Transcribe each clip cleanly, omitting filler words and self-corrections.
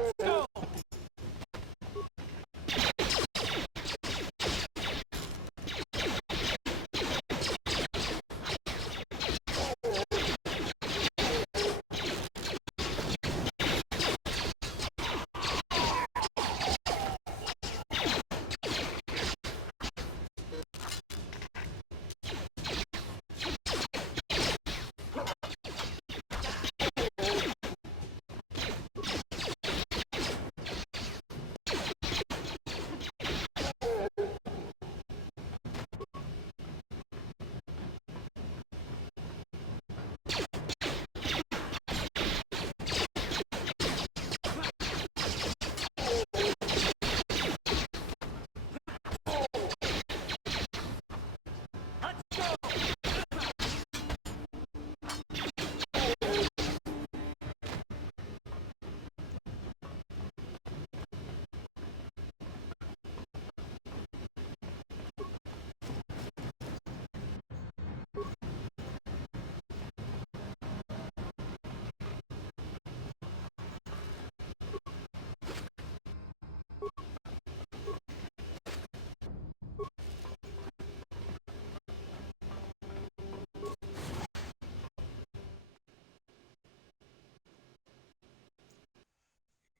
Let's go!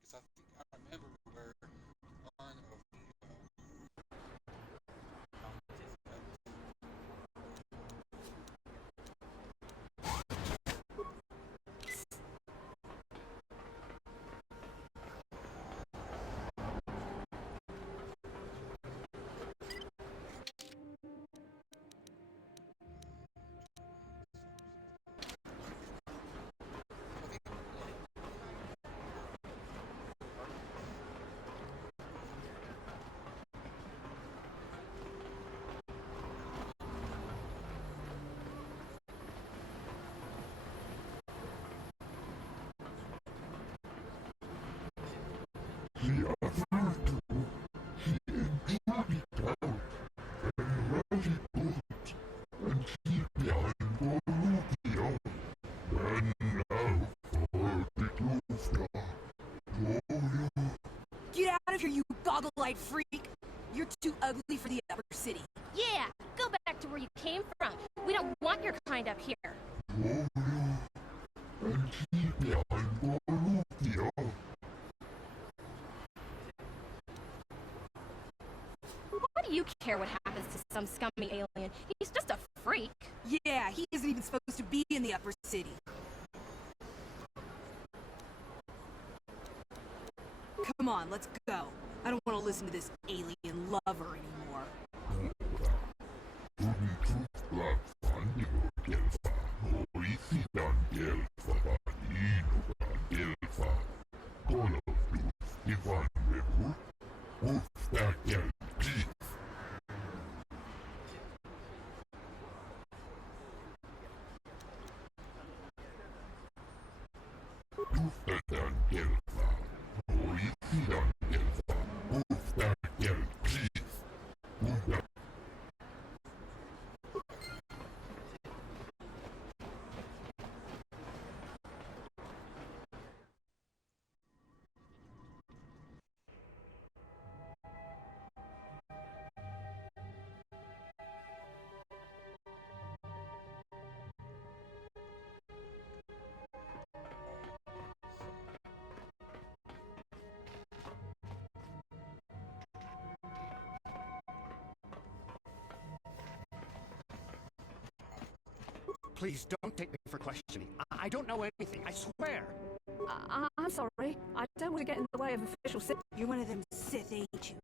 Because I remember where one of the Get out of here, you goggle-eyed freak! You're too ugly for the upper city. Yeah, go back to where you came from. We don't want your kind up here. What do you care what happens to some scummy alien? He's just a freak. Yeah, he isn't even supposed to be in the upper city. Come on, let's go. I don't want to listen to this alien lover anymore. Please don't take me for questioning. I don't know anything, I swear. I'm sorry. I don't want to get in the way of official Sith. You're one of them Sith, ain't you?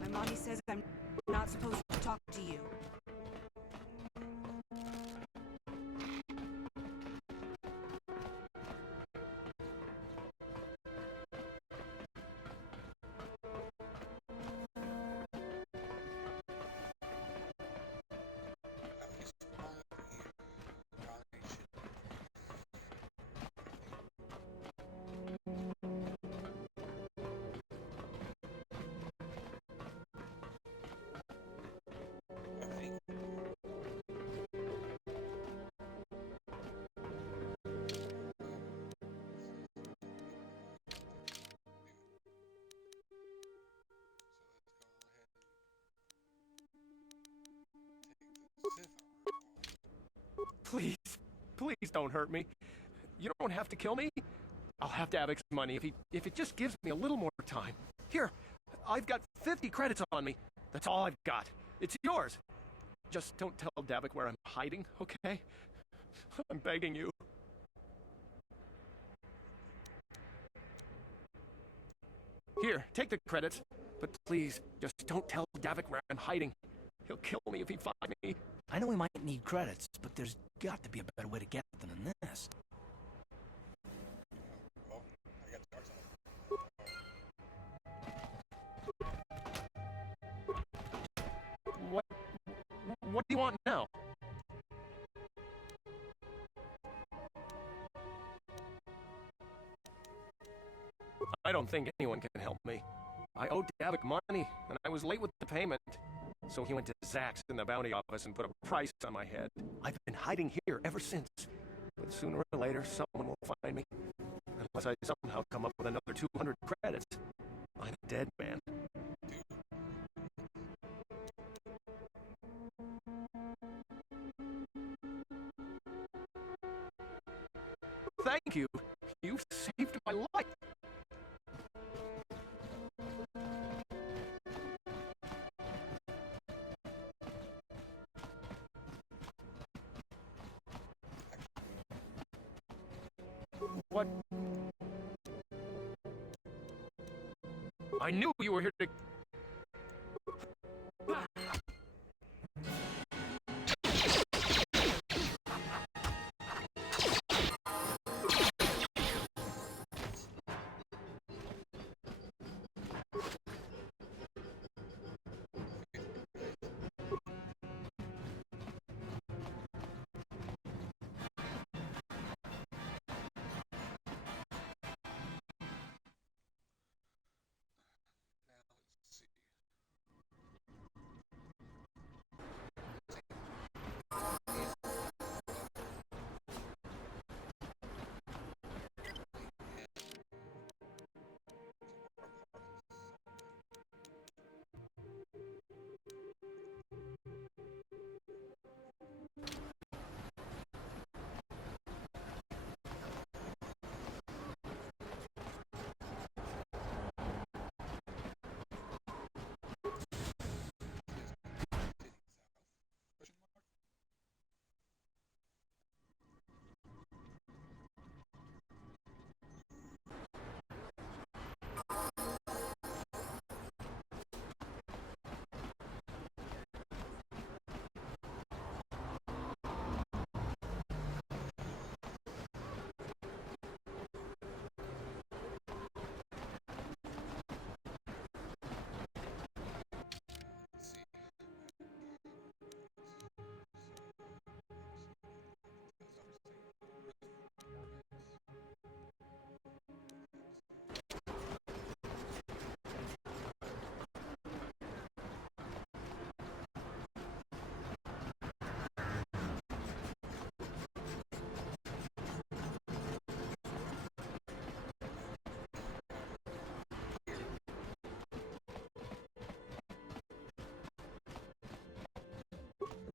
My mommy says I'm not supposed to talk to you. I think Please, please don't hurt me. You don't have to kill me. I'll have Davik's money if it just gives me a little more time. Here, I've got 50 credits on me. That's all I've got. It's yours. Just don't tell Davik where I'm hiding, okay? I'm begging you. Here, take the credits. But please, just don't tell Davik where I'm hiding. He'll kill me if he finds me. I know we might need credits, but there's got to be a better way to get them than this. Well, I got Darth Malak. What do you want now? I don't think anyone can help me. I owed Davik money, and I was late with the payment. So he went to Zack's in the bounty office and put a price on my head. I've been hiding here ever since. But sooner or later, someone will find me. Unless I somehow come up with another 200 credits. I'm a dead man. Thank you. You've saved my life. What? I knew you were here to...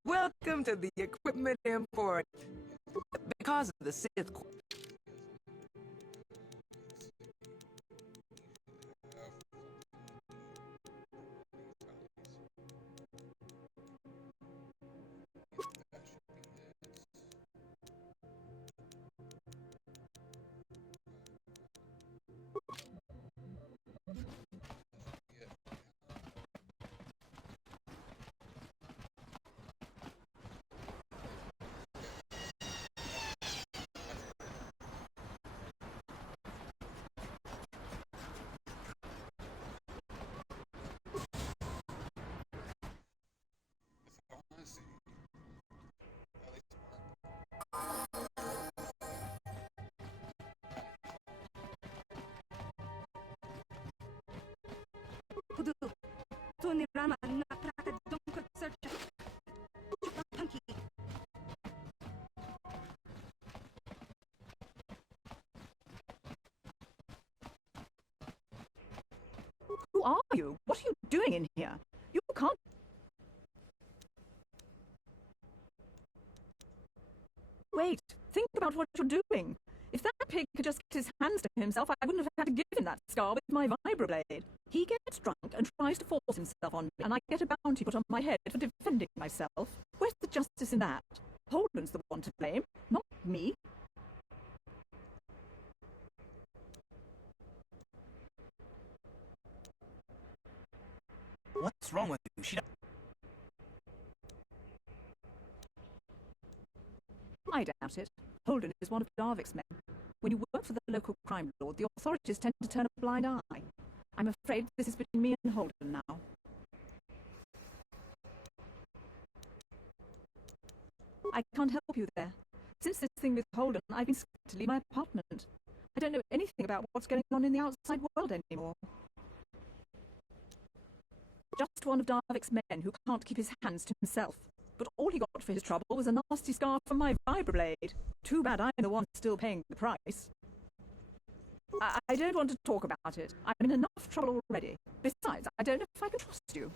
Welcome to the equipment import. Because of the Sith. Who are you? What are you doing in here? You can't... Wait, think about what you're doing. If that pig could just get his hands to himself, I wouldn't have had to give him that scar with my vibroblade. He gets drunk and tries to force himself on me, and I get a bounty put on my head for defending myself. Where's the justice in that? Holden's the one to blame, not me. What's wrong with you? I doubt it. Holden is one of Darvik's men. When you work for the local crime lord, the authorities tend to turn a blind eye. I'm afraid this is between me and Holden now. I can't help you there. Since this thing with Holden, I've been scared to leave my apartment. I don't know anything about what's going on in the outside world anymore. Just one of Darvik's men who can't keep his hands to himself. But all he got for his trouble was a nasty scar from my vibroblade. Too bad I'm the one still paying the price. I don't want to talk about it. I'm in enough trouble already. Besides, I don't know if I can trust you.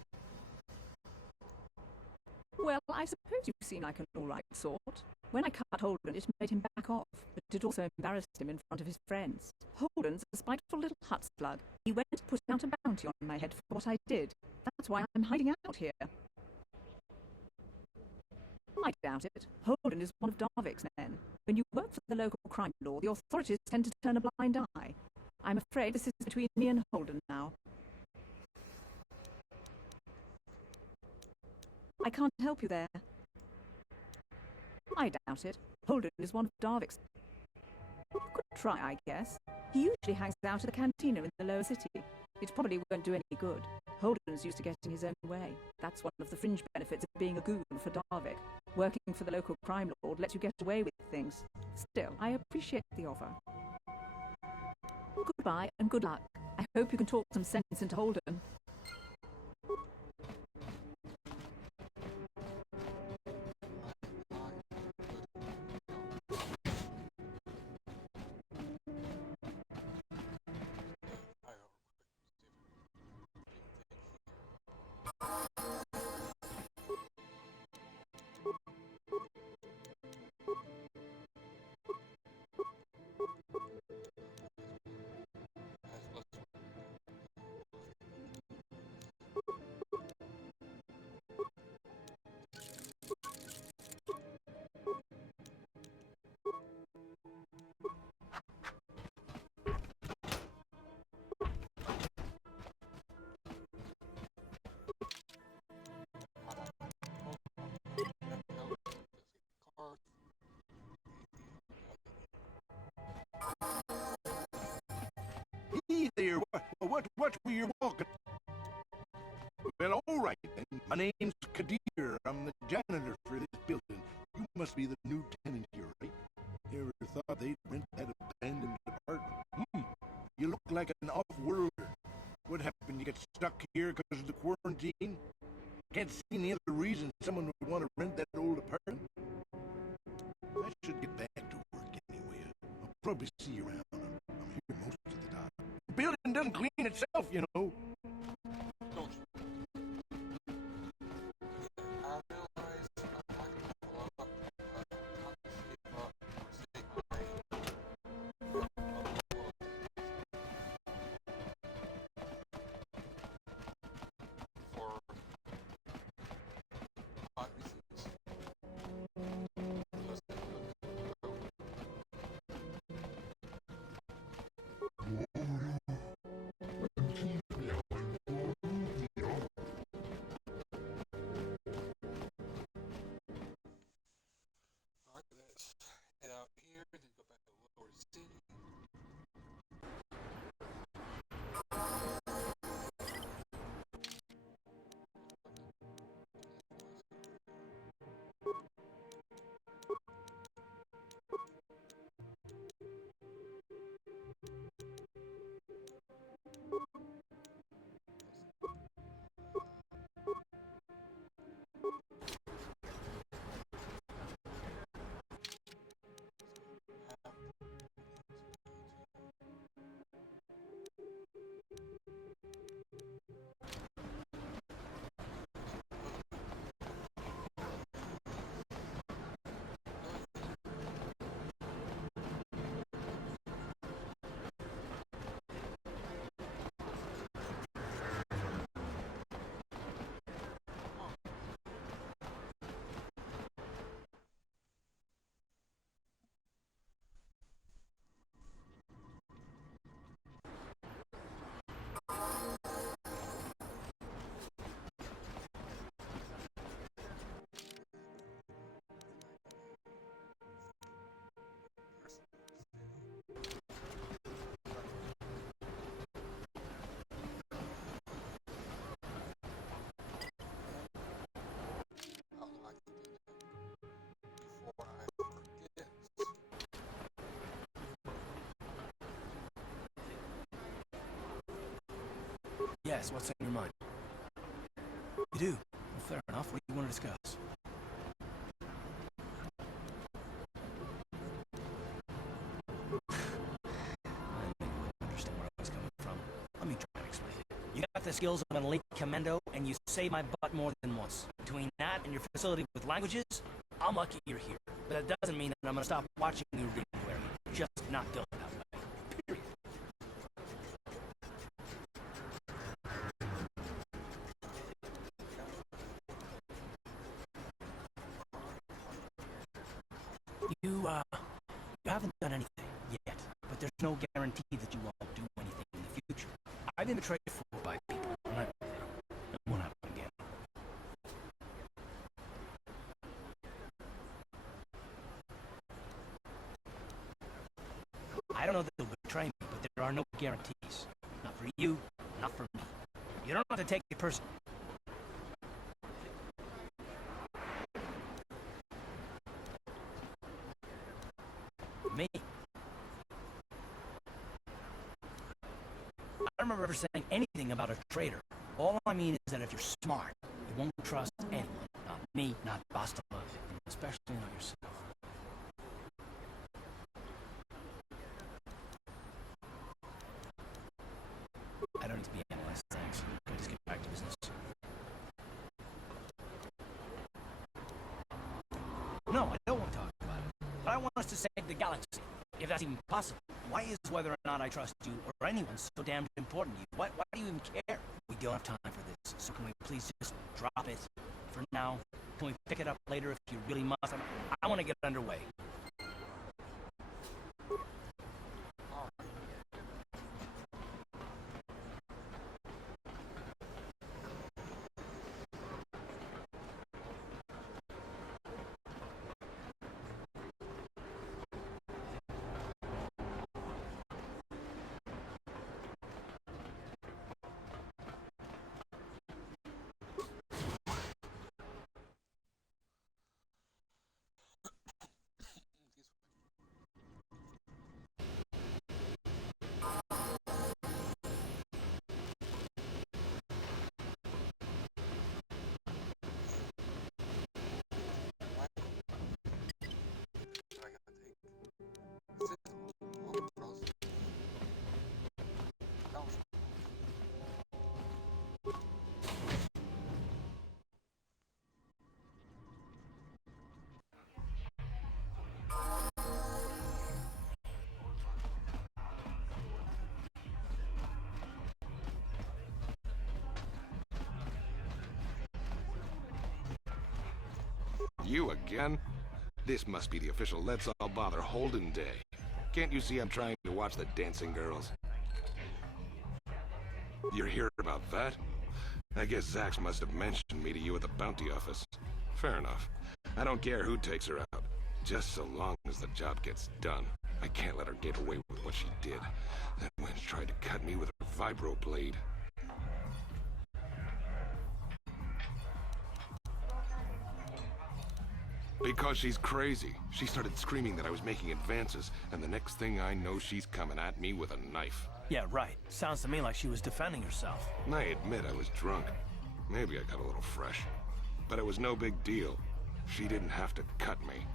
Well, I suppose you seem like an all-right sort. When I cut Holden, it made him back off, but it also embarrassed him in front of his friends. Holden's a spiteful little hut-slug. He went to put out a bounty on my head for what I did. That's why I'm hiding out here. I doubt it. Holden is one of Darvik's men. When you work for the local crime lord, the authorities tend to turn a blind eye. I'm afraid this is between me and Holden now. I can't help you there. I doubt it. Holden is one of Darvik's. You could try, I guess. He usually hangs out at the cantina in the lower city. It probably won't do any good. Holden's used to getting his own way. That's one of the fringe benefits of being a goon for Darvik. Working for the local crime lord lets you get away with things. Still, I appreciate the offer. Goodbye and good luck. I hope you can talk some sense into Holden. Hey there, what were you walking? Well, all right then. My name's Kadir. I'm the janitor for this building. You must be the new tenant here, right? Ever thought they'd rent that abandoned apartment? You look like an off-worlder. What happened? You get stuck here because of the quarantine? Can't see any other reason someone would want to rent that old apartment. I should get back to work anyway. I'll probably see you around. I'm here most of the time. The building doesn't clean itself, you know. Don't you? I realize I'm not going to blow up, but I'm going to see if we're for hot reasons. Yes, what's on your mind? You do? Well, fair enough. What do you want to discuss? I knew you wouldn't understand where I was coming from. Let me try to explain it. You got the skills of an elite commando, and you saved my butt more than once. Between that and your facility with languages, I'm lucky you're here. But that doesn't mean that I'm gonna stop watching you read where you're just not built that way. Period. You haven't done anything yet, but there's no guarantee that you won't do anything in the future. I've been betrayed before by people, and it won't happen again. I don't know that they'll betray me, but there are no guarantees. Not for you, not for me. You don't have to take it personally. Me? I don't remember ever saying anything about a traitor. All I mean is that if you're smart, you won't trust anyone. Not me, not Bastila, especially not yourself. I don't need to be analyzed, thanks. Can we just get back to business? No, I don't want to talk about it. But I want us to save the galaxy, if that's even possible. Why is whether or not I trust you or anyone so damn important to you? Why do you even care? We don't have time for this, so can we please just drop it for now? Can we pick it up later if you really must? I want to get underway. You again? This must be the official Let's All Bother Holden Day. Can't you see I'm trying to watch the dancing girls? You're here about that? I guess Zax must have mentioned me to you at the bounty office. Fair enough. I don't care who takes her out, just so long as the job gets done. I can't let her get away with what she did. That wench tried to cut me with her vibro blade. Because she's crazy. She started screaming that I was making advances, and the next thing I know, she's coming at me with a knife. Yeah, right. Sounds to me like she was defending herself. I admit I was drunk. Maybe I got a little fresh. But it was no big deal. She didn't have to cut me.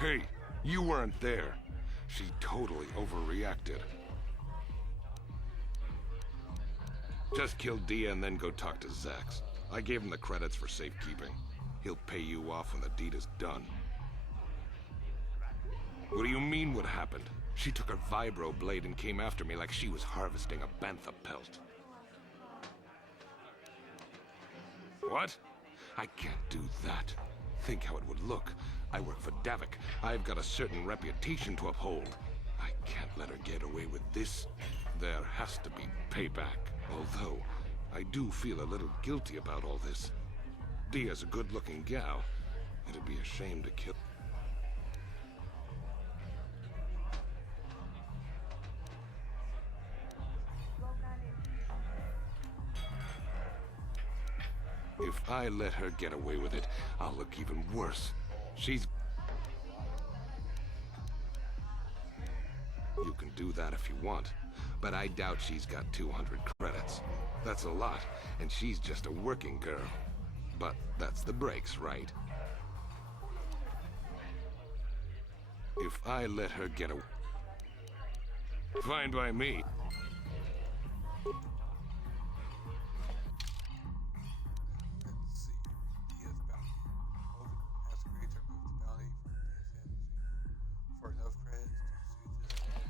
Hey, you weren't there. She totally overreacted. Just kill Dia and then go talk to Zax. I gave him the credits for safekeeping. He'll pay you off when the deed is done. What do you mean what happened? She took her vibro blade and came after me like she was harvesting a bantha pelt. What? I can't do that. Think how it would look. I work for Davik. I've got a certain reputation to uphold. I can't let her get away with this. There has to be payback. Although, I do feel a little guilty about all this. Dia's a good-looking gal. It'd be a shame to kill... If I let her get away with it, I'll look even worse. She's... You can do that if you want, but I doubt she's got 200 credits. That's a lot, and she's just a working girl. But that's the breaks, right? If I let her get away... Fine by me. Let's see. DS bounty. Ask the creator to remove the bounty from his hand for enough credits to suit this.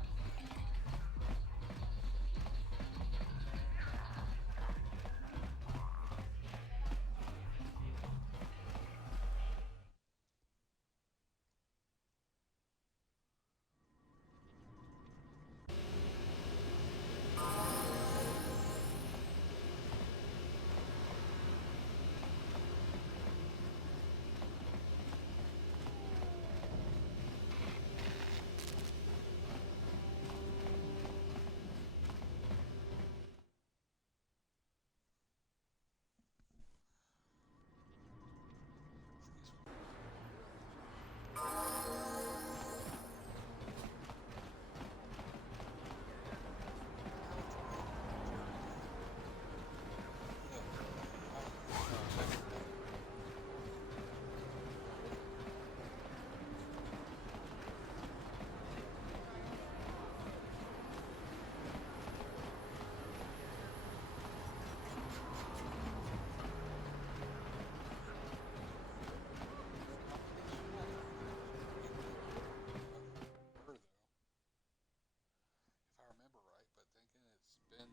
If I remember right, but then again, it's been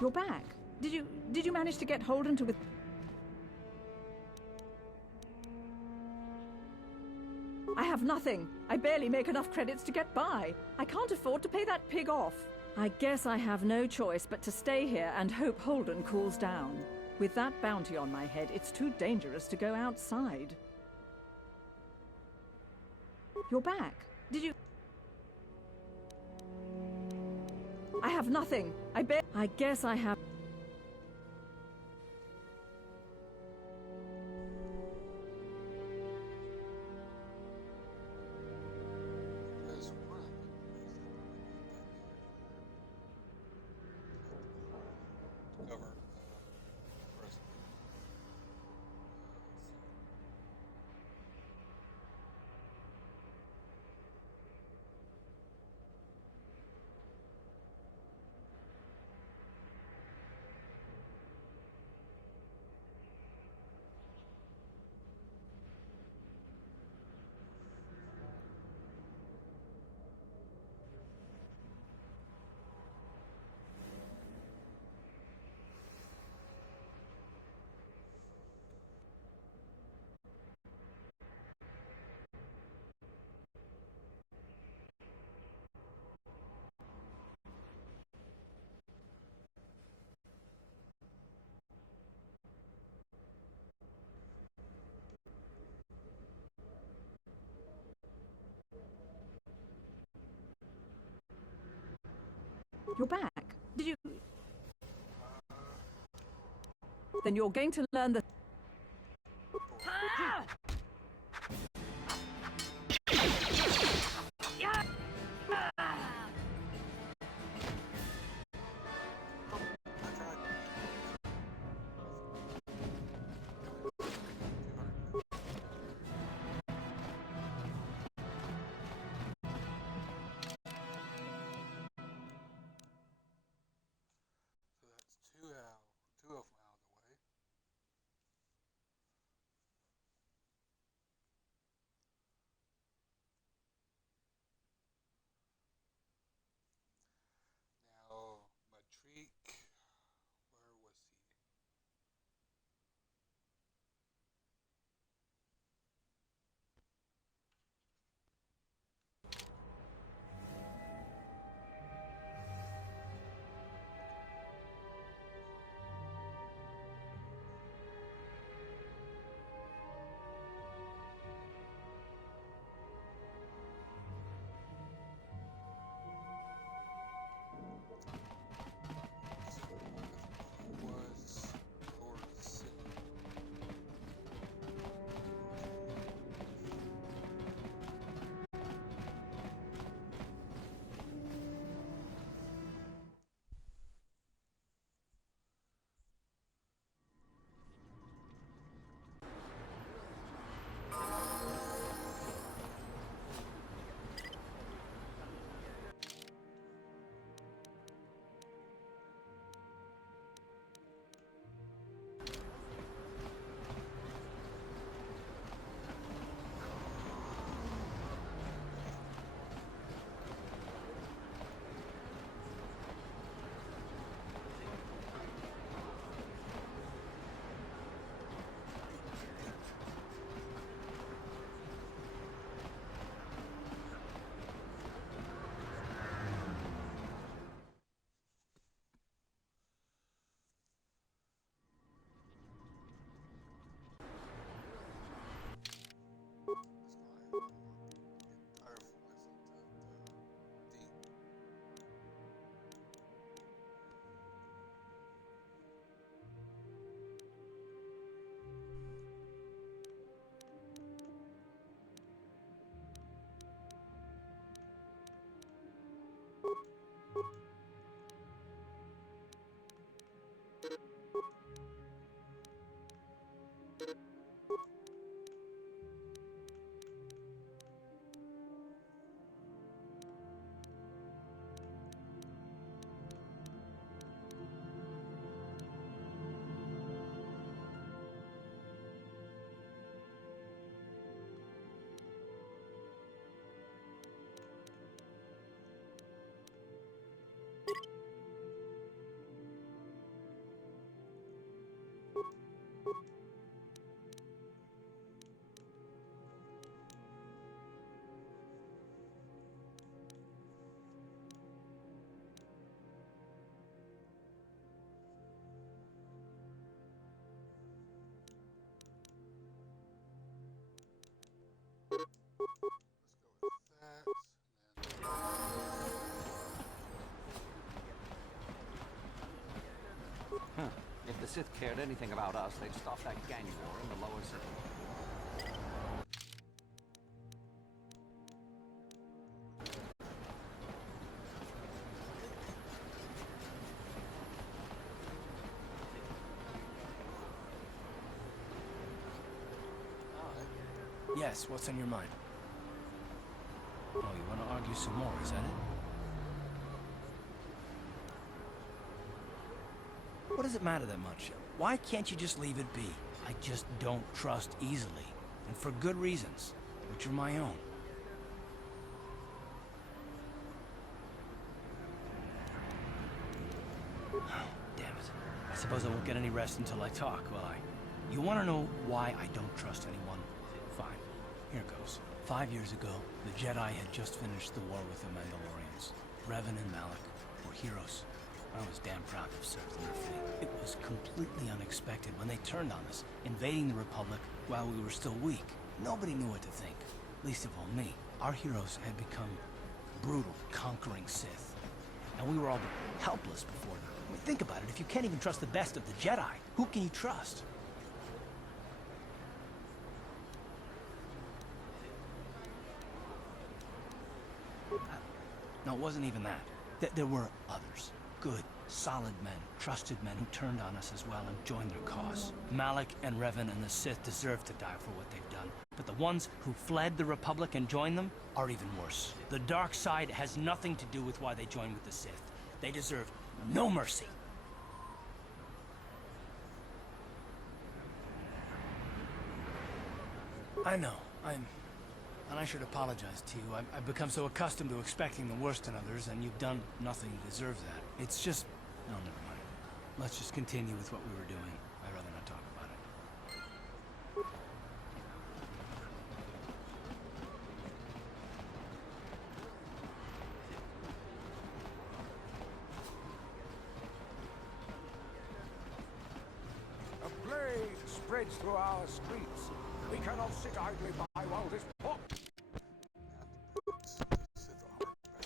You're back. Did you manage to get Holden to with... I have nothing. I barely make enough credits to get by. I can't afford to pay that pig off. I guess I have no choice but to stay here and hope Holden cools down. With that bounty on my head, it's too dangerous to go outside. You're back. I have nothing. I guess I have... there's one to cover presently. You're back. Then you're going to learn the... Let's go with that. Huh. If the Sith cared anything about us, they'd stop that gang war in the lower city. Yes, what's on your mind? Oh, you want to argue some more, is that it? What does it matter that much? Why can't you just leave it be? I just don't trust easily, and for good reasons, which are my own. Oh, damn it. I suppose I won't get any rest until I talk, will I? You want to know why I don't trust anyone? Fine. Here goes. 5 years ago, the Jedi had just finished the war with the Mandalorians. Revan and Malak were heroes. I was damn proud to have served in their fleet. It was completely unexpected when they turned on us, invading the Republic while we were still weak. Nobody knew what to think, least of all me. Our heroes had become brutal, conquering Sith. And we were all helpless before them. I mean, think about it. If you can't even trust the best of the Jedi, who can you trust? No, it wasn't even that. There were others. Good, solid men, trusted men who turned on us as well and joined their cause. Malak and Revan and the Sith deserve to die for what they've done. But the ones who fled the Republic and joined them are even worse. The dark side has nothing to do with why they joined with the Sith. They deserve no mercy. I know, and I should apologize to you. I've become so accustomed to expecting the worst in others, and you've done nothing to deserve that. It's just... no, never mind. Let's just continue with what we were doing. I'd rather not talk about it. A plague spreads through our streets. We cannot sit idly by while this pot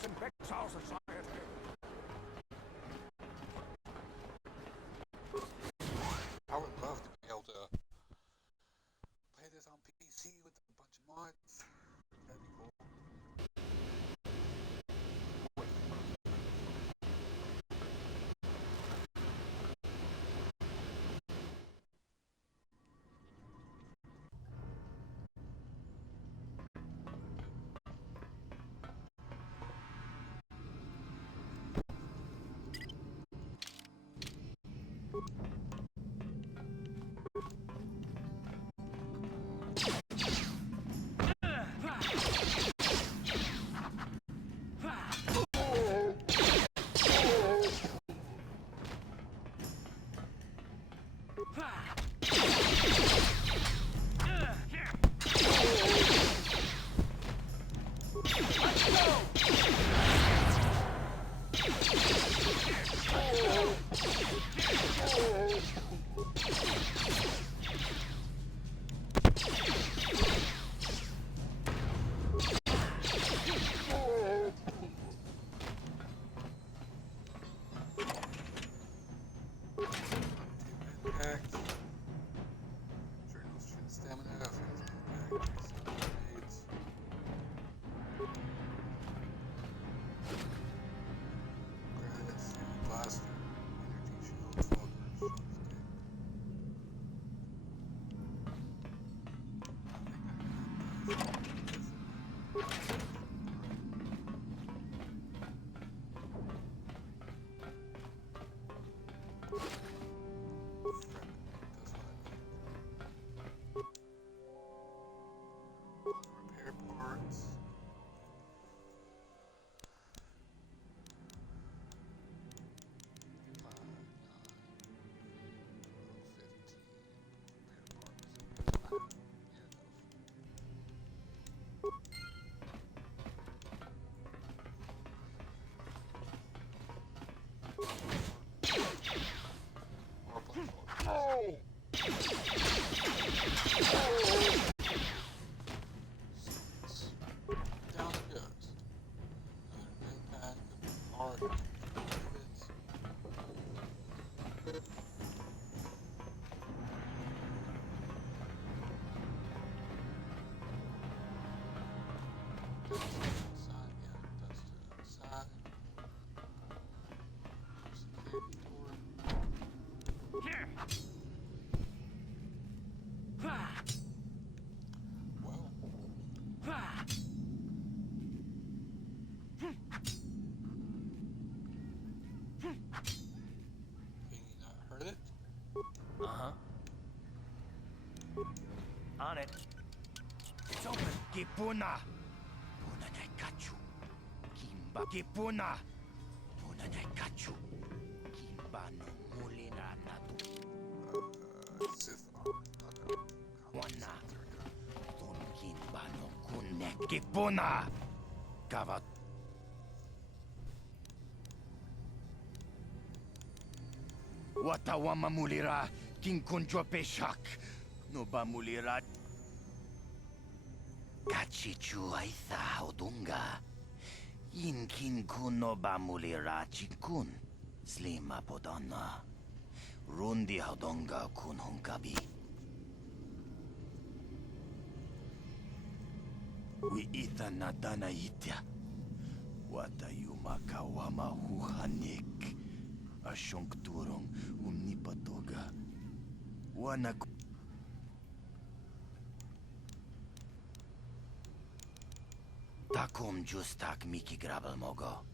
infects our society. I would love to be able to play this on PC with a bunch of mods. That'd be cool. Down it goes. Another impact of art. On it. It's open. Kipuna. Puna na kachu. Kimba. Kipuna. Puna na kachu. Kimba no muli na natu. Sith Lord. Wana. Don kimba no kunne. Kipuna. Kavat. Watawama mulira. Kinkunjo peshak. No ba mulira. Kachichu aitha odunga. Inkin kuno ba mulira chikun. Slima podonna. Rundi hodonga kun hunkabi. We ita nadana itya. Wata yumaka wama huhanik. Ashonk turong umnipatoga. Wana Takom justak miki grabel mogo.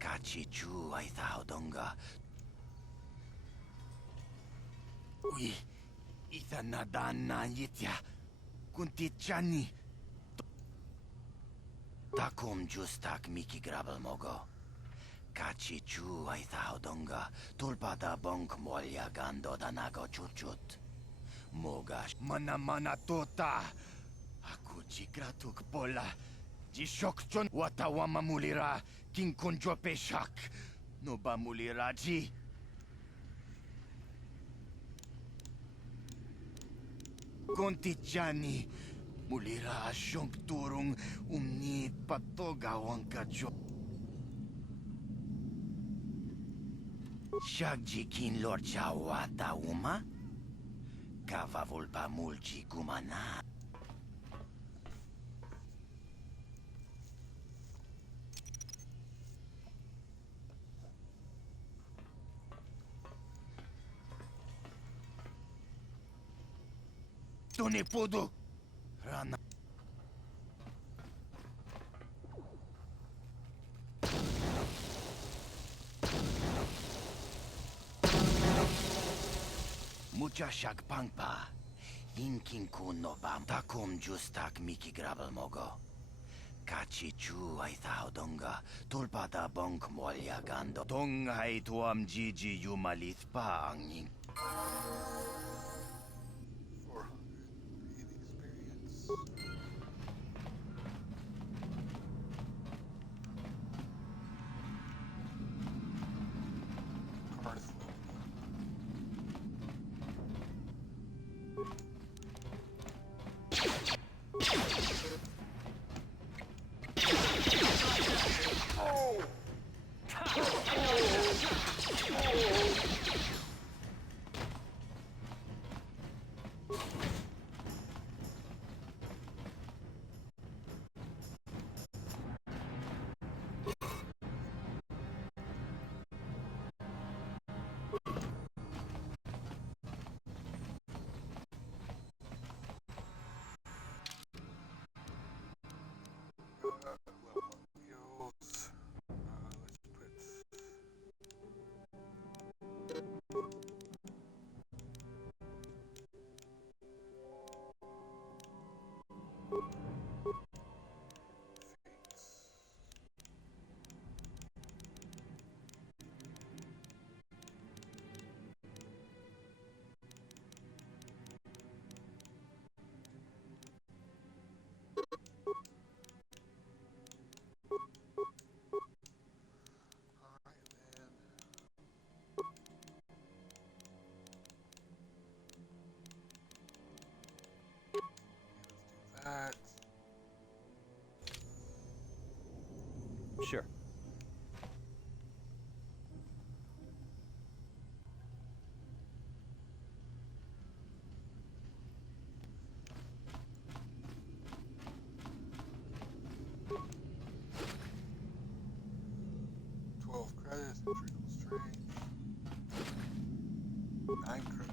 Kachi chu aitha odonga. Ui, itha nadana yitya. Kunti chani. Takom justak miki grabel mogo. Kachi chu aitha odonga. Tulpada bonk molya gando danago chuchut. Mogash mana tota. Aku jigratuk pola. Jishokchon watawama mulira kinkunjo peshak. No ba mulira ji. Kontichani mulira ashonk turung umni patoga wankajo. Shagji kin lord chawata uma. Kava volpa mulchi gumana. To nie pudu! Rana. Mucha shak pangpa. Inkin kuno bam. Takum justak miki grabel mogo. Kachi chu aitha odonga. Tulpada bonk molya gando. Tong hai tuam jiji yumalith pa angin. 400 in experience. Carth Sure. Credits, Trickle Strange. 9 credits.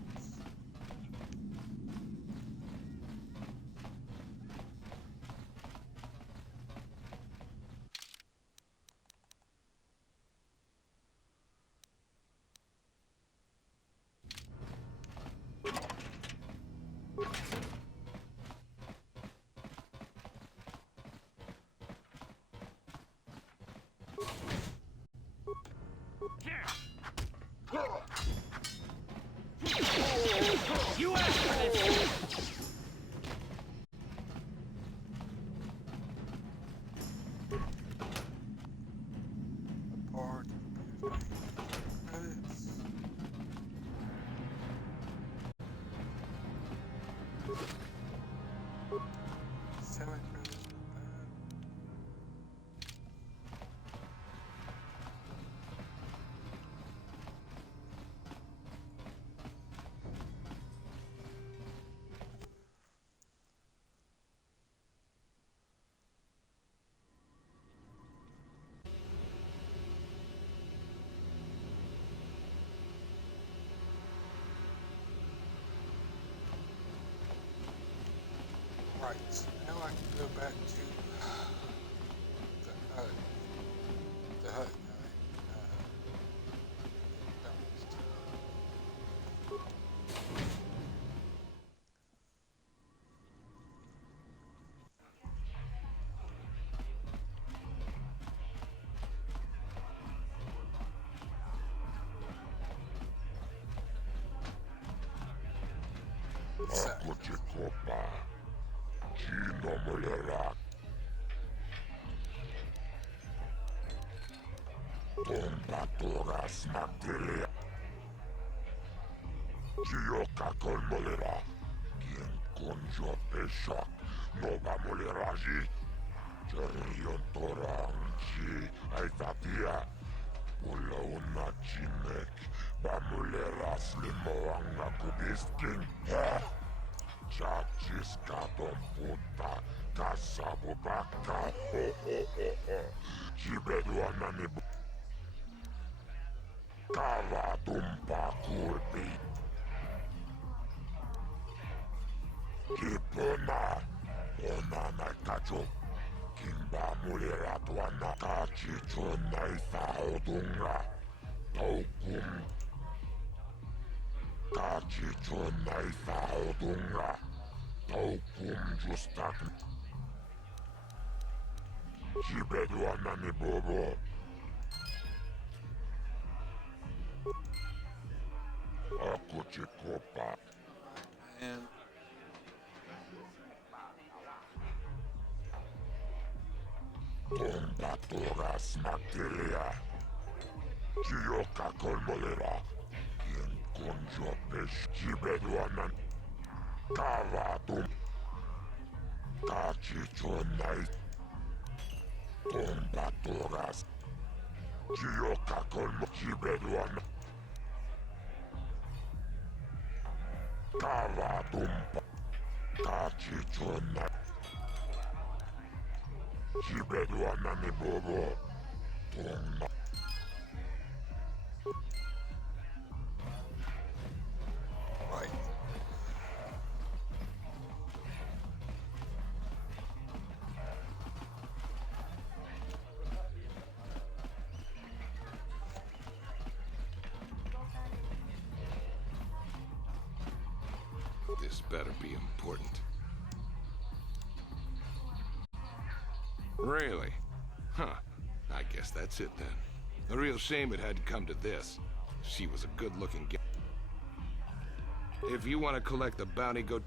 You asked for this! Part credits. 7 credits, not bad. Right, now I can go back to the hut. The hut, Kashyyyk kolmolera, quien conjo pesha, nova moleraji, jerion toranji, aifatia, pula una chinek, bamuleras limoanga kubisking, chachis katon puta, kasabubaka, jibeduana nibu, kava tumpa kurpi. Kipuna, ona naikacho, kimba mulera tuana kachicho naifa odunga, taukum. Kachicho naifa odunga, taukum justak. Chibeduana ni bobo. Aku chikopa. and Tombatoras materia, Chiyoka kolmolera, quien conjo pesh, Chibeduanan, Kavatum, Kachichonai, Tombatoras, Chiyoka kolmo, Chibeduanan, Kavatum, Kachichonai. Chibeduana ni bobo, toma. right. This better be important. Really? Huh. I guess that's it then. A real shame it had to come to this. She was a good-looking gal. If you want to collect the bounty, go...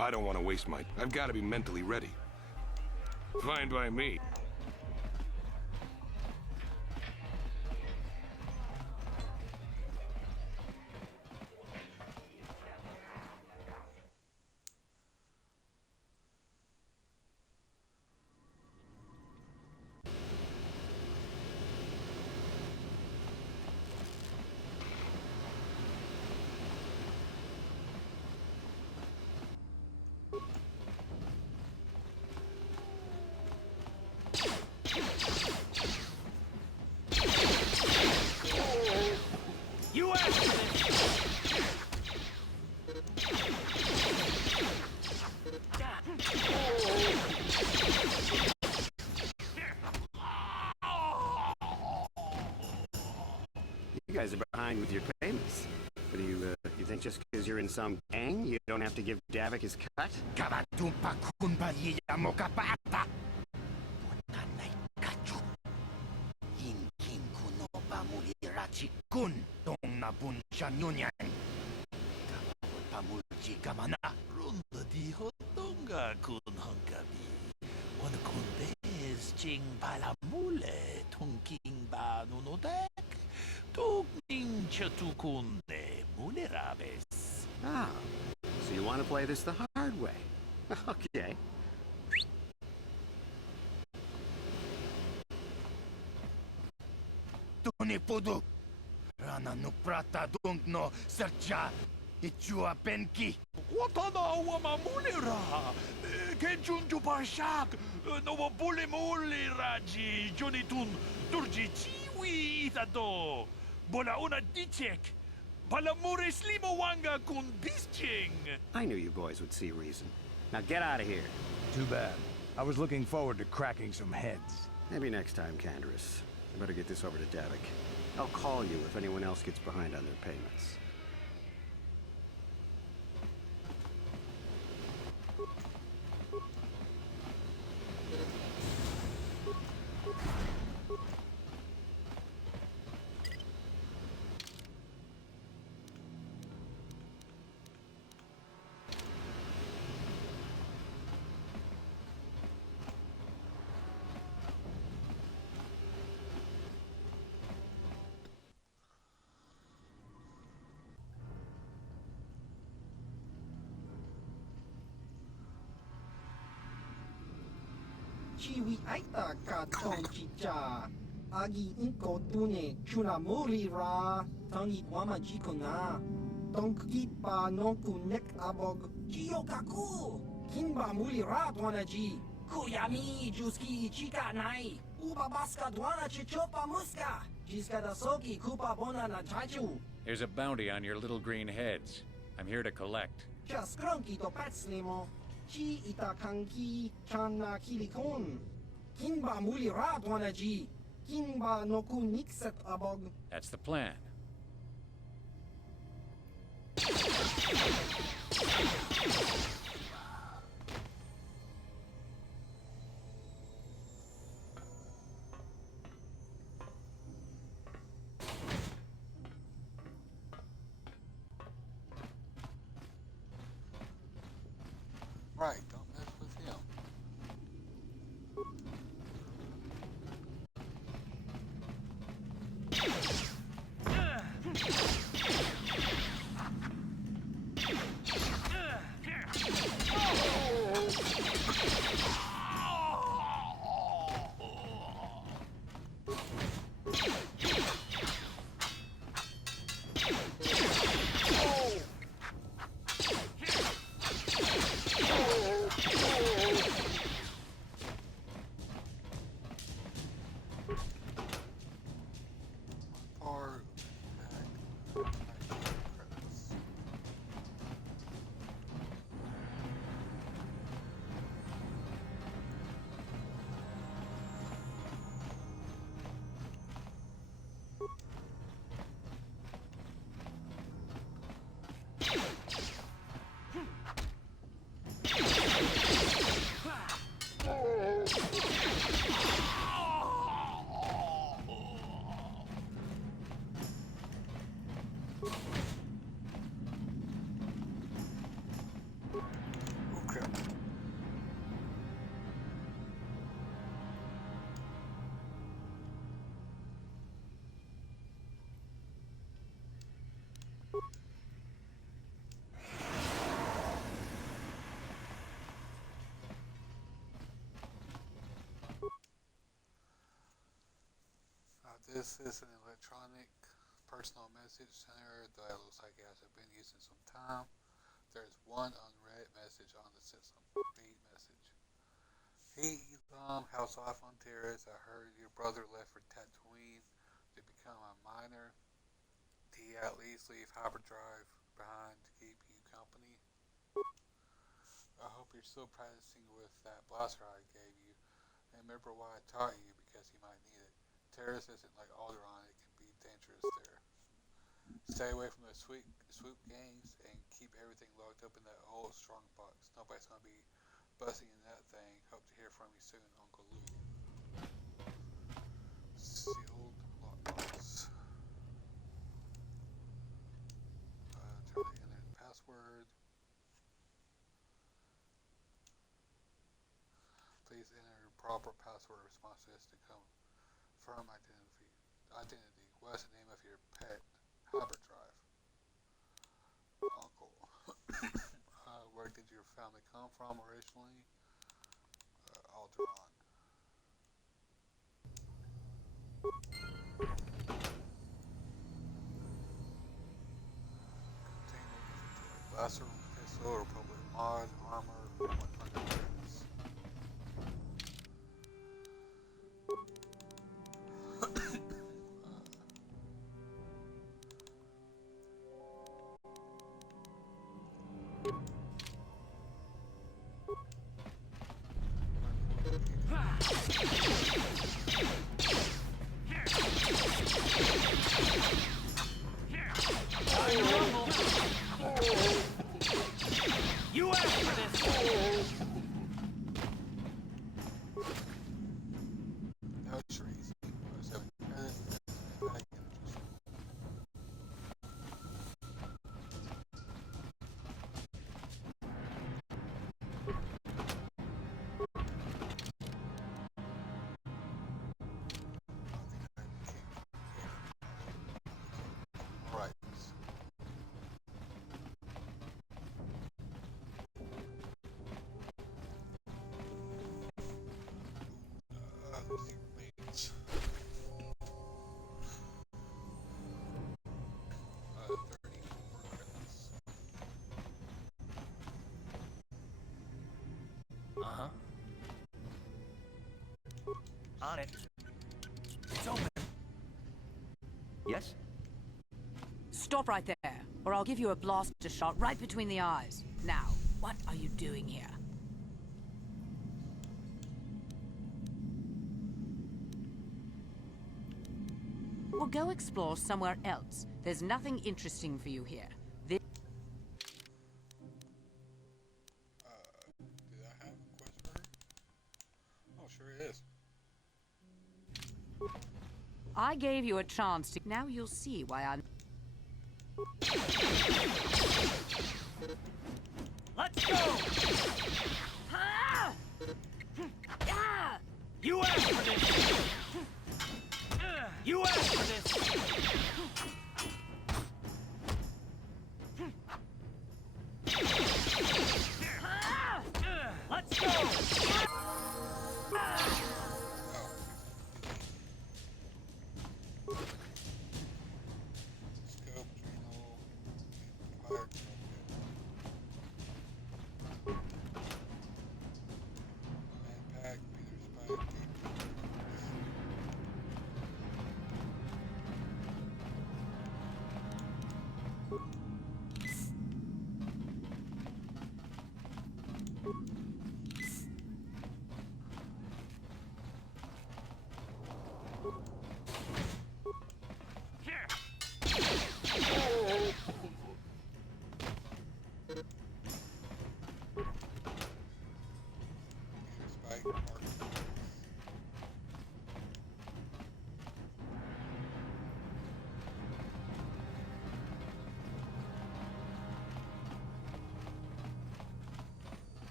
I don't want to waste my... I've got to be mentally ready. Fine by me. You guys are behind with your payments. But do you think just because you're in some gang, you don't have to give Davik his cut? Runda di hotonga kun hanggabi. Wana kundes ching palamule tungking ba nunodek. Tugning chatukunde mulerabes. Ah, so you want to play this the hard way. Okay. Tuni pudu. Rana nuprata dungno serja. Ichua penki. Watana wamamulira. Kenjunju pashak. No bule muli raji. Jonitun durji chiwi itado. Bola una dichek. Palamure slimo wanga kun bisching. I knew you boys would see reason. Now get out of here. Too bad. I was looking forward to cracking some heads. Maybe next time, Canderous. I better get this over to Davik. I'll call you if anyone else gets behind on their payments. Chiwi aita ka ton chicha. Agi inko tune chuna muri ra. Tangi wama jikona. Donk pa nonku nek abog. Jiyo kaku. Kinba muri ra dwanaji. Kuyami juski chika nai. Uba baska dwana chichopa muska. Jiska da soki kupa bona na chachu. There's a bounty on your little green heads. I'm here to collect. Just cronky to patslimo. Chi ita kanki chana kilikon. Kinba muli ra dwanaji. Kinba noku nikset abog. That's the plan. Right, don't mess with him. This is an electronic personal message center that looks like it has been used in some time. There's one unread message on the system. Read message. Hey Elam, how's life on Taris? I heard your brother left for Tatooine to become a miner. The he at least leave hyperdrive behind to keep you company? I hope you're still practicing with that blaster I gave you. And remember why I taught you, because you might need it. Taris isn't like Alderaan, it can be dangerous there. Stay away from the swoop gangs and keep everything locked up in that old strong box. Nobody's gonna be busting in that thing. Hope to hear from you soon, Uncle Luke. Sealed lockbox. Try to enter the password. Please enter proper password responses to confirm identity. What's the name of your pet hyperdrive? Uncle. Where did your family come from originally? Alderaan. Container inventory. Blaster, pistol, Republic mod, armor, 100 credits. You asked for this! That was easy. 7 credits. Back in. Alright. Teammates. 34 credits. Uh-huh. On it. It's open. Yes? Stop right there, or I'll give you a blaster shot right between the eyes. Now, what are you doing here? Well, go explore somewhere else. There's nothing interesting for you here. Did I have a quest for her? Oh, sure it is. I gave you a chance to... Now you'll see why I'm... Let's go! Ah! Ah! You asked for this! You asked for this! Let's go! Scope, Adrenal.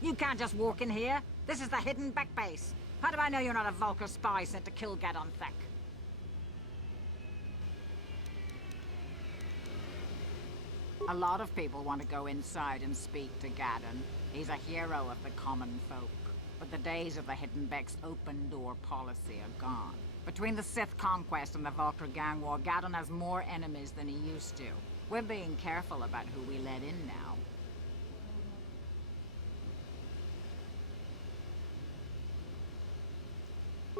You can't just walk in here. This is the hidden back base. How do I know you're not a Vulcan spy sent to kill Gadon Thek? A lot of people want to go inside and speak to Gadon. He's a hero of the common folk. But the days of the Hidden Beck's open-door policy are gone. Between the Sith conquest and the Vulcan gang war, Gadon has more enemies than he used to. We're being careful about who we let in now.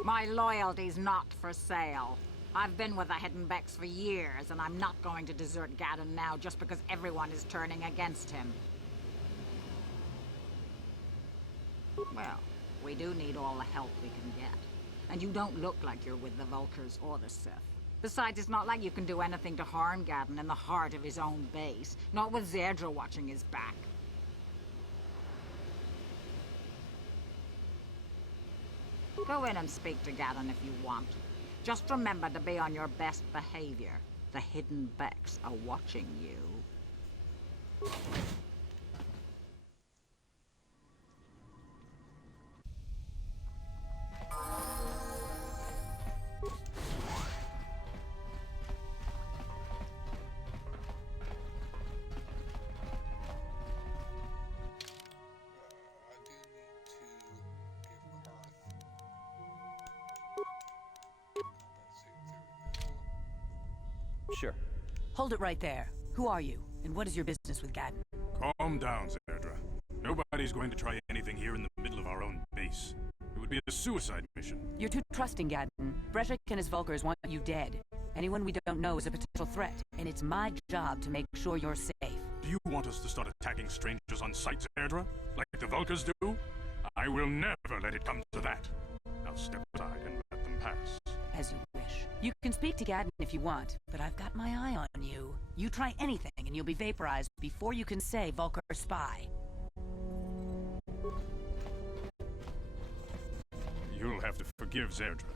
My loyalty's not for sale. I've been with the Hidden Becks for years, and I'm not going to desert Gadon now just because everyone is turning against him. Well, we do need all the help we can get. And you don't look like you're with the Vulkars or the Sith. Besides, it's not like you can do anything to harm Gadon in the heart of his own base. Not with Zerdra watching his back. Go in and speak to Gadon if you want. Just remember to be on your best behavior. The Hidden Becks are watching you. Sure. Hold it right there. Who are you, and what is your business with Gadon? Calm down, Zerdra. Nobody's going to try anything here in the middle of our own base. It would be a suicide mission. You're too trusting, Gadon. Breshik and his Vulkars want you dead. Anyone we don't know is a potential threat, and it's my job to make sure you're safe. Do you want us to start attacking strangers on sight, Zerdra? Like the Vulkars do? I will never let it come to that. Now step aside and let them pass. As you wish. You can speak to Gadon if you want, but I've got my eye on you. You try anything and you'll be vaporized before you can say Vulkar spy. You'll have to forgive Zerdra.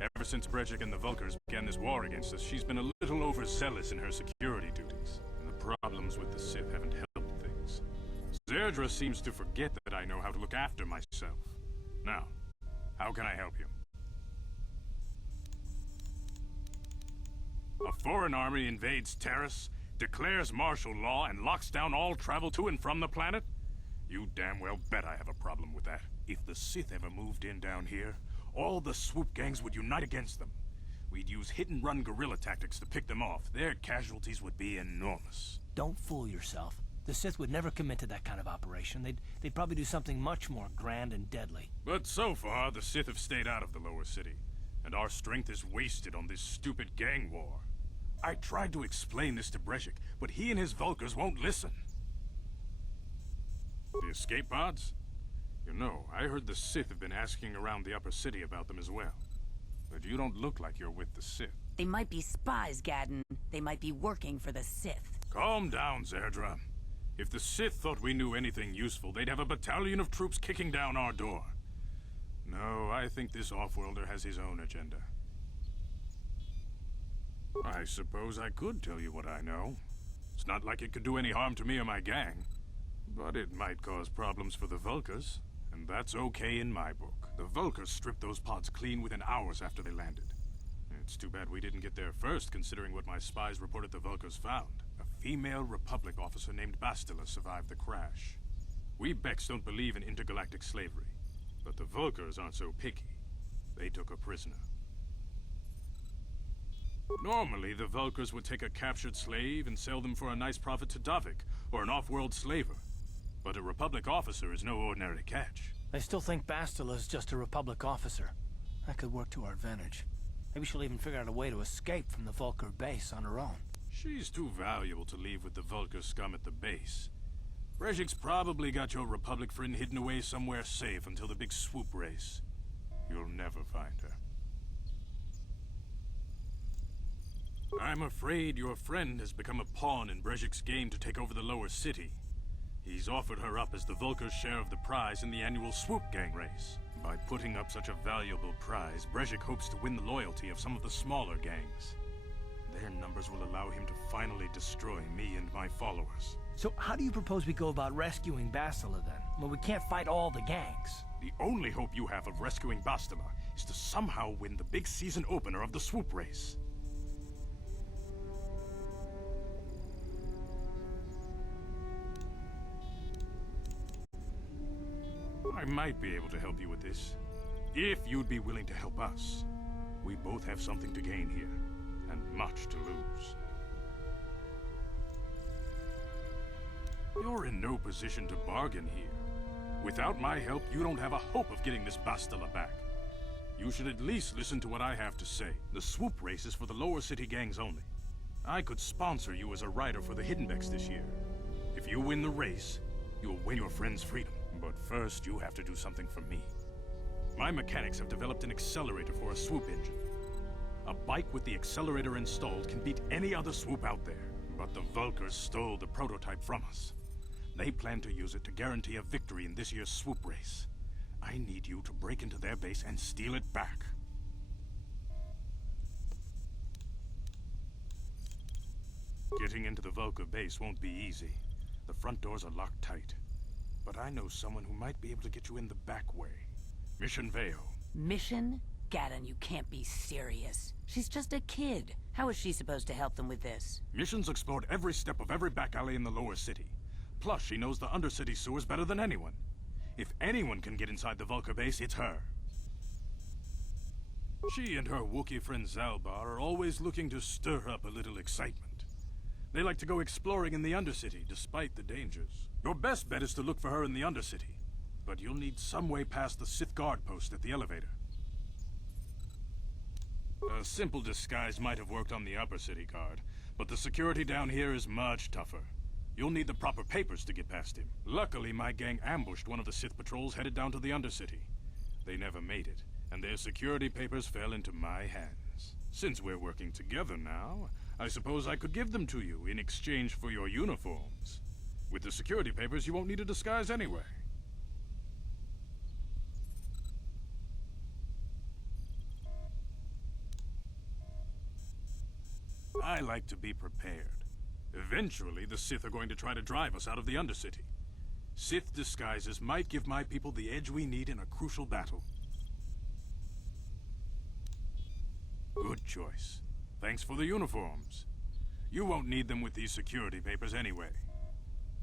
Ever since Breshik and the Vulkars began this war against us, she's been a little overzealous in her security duties. And the problems with the Sith haven't helped things. Zerdra seems to forget that I know how to look after myself. Now, how can I help you? A foreign army invades Taris, declares martial law, and locks down all travel to and from the planet? You damn well bet I have a problem with that. If the Sith ever moved in down here, all the swoop gangs would unite against them. We'd use hit-and-run guerrilla tactics to pick them off. Their casualties would be enormous. Don't fool yourself. The Sith would never commit to that kind of operation. They'd probably do something much more grand and deadly. But so far, the Sith have stayed out of the lower city, and our strength is wasted on this stupid gang war. I tried to explain this to Breshik, but he and his Vulkars won't listen. The escape pods? You know, I heard the Sith have been asking around the upper city about them as well. But you don't look like you're with the Sith. They might be spies, Gadon. They might be working for the Sith. Calm down, Zerdra. If the Sith thought we knew anything useful, they'd have a battalion of troops kicking down our door. No, I think this off-worlder has his own agenda. I suppose I could tell you what I know. It's not like it could do any harm to me or my gang. But it might cause problems for the Vulkars, and that's okay in my book. The Vulkars stripped those pods clean within hours after they landed. It's too bad we didn't get there first, considering what my spies reported the Vulkars found. A female Republic officer named Bastila survived the crash. We Becks don't believe in intergalactic slavery, but the Vulkars aren't so picky. They took her prisoner. Normally, the Vulkars would take a captured slave and sell them for a nice profit to Davik, or an off-world slaver. But a Republic officer is no ordinary catch. I still think Bastila's just a Republic officer. That could work to our advantage. Maybe she'll even figure out a way to escape from the Vulkar base on her own. She's too valuable to leave with the Vulkar scum at the base. Breshik's probably got your Republic friend hidden away somewhere safe until the big swoop race. You'll never find her. I'm afraid your friend has become a pawn in Breshik's game to take over the lower city. He's offered her up as the Vulkar's share of the prize in the annual swoop gang race. By putting up such a valuable prize, Breshik hopes to win the loyalty of some of the smaller gangs. Their numbers will allow him to finally destroy me and my followers. So how do you propose we go about rescuing Bastila then? Well, we can't fight all the gangs. The only hope you have of rescuing Bastila is to somehow win the big season opener of the swoop race. I might be able to help you with this, if you'd be willing to help us. We both have something to gain here, and much to lose. You're in no position to bargain here. Without my help, you don't have a hope of getting this Bastila back. You should at least listen to what I have to say. The swoop race is for the lower city gangs only. I could sponsor you as a rider for the Hiddenbecks this year. If you win the race, you'll win your friend's freedom. But first, you have to do something for me. My mechanics have developed an accelerator for a swoop engine. A bike with the accelerator installed can beat any other swoop out there. But the Vulkars stole the prototype from us. They plan to use it to guarantee a victory in this year's swoop race. I need you to break into their base and steal it back. Getting into the Vulkar base won't be easy. The front doors are locked tight. But I know someone who might be able to get you in the back way. Mission Veo. Mission? Gaddon, you can't be serious. She's just a kid. How is she supposed to help them with this? Mission's explored every step of every back alley in the lower city. Plus, she knows the undercity sewers better than anyone. If anyone can get inside the Vulkar base, it's her. She and her Wookiee friend Zalbar are always looking to stir up a little excitement. They like to go exploring in the undercity, despite the dangers. Your best bet is to look for her in the undercity. But you'll need some way past the Sith guard post at the elevator. A simple disguise might have worked on the upper city guard, but the security down here is much tougher. You'll need the proper papers to get past him. Luckily, my gang ambushed one of the Sith patrols headed down to the undercity. They never made it, and their security papers fell into my hands. Since we're working together now, I suppose I could give them to you in exchange for your uniforms. With the security papers, you won't need a disguise anyway. I like to be prepared. Eventually, the Sith are going to try to drive us out of the Undercity. Sith disguises might give my people the edge we need in a crucial battle. Good choice. Thanks for the uniforms. You won't need them with these security papers anyway.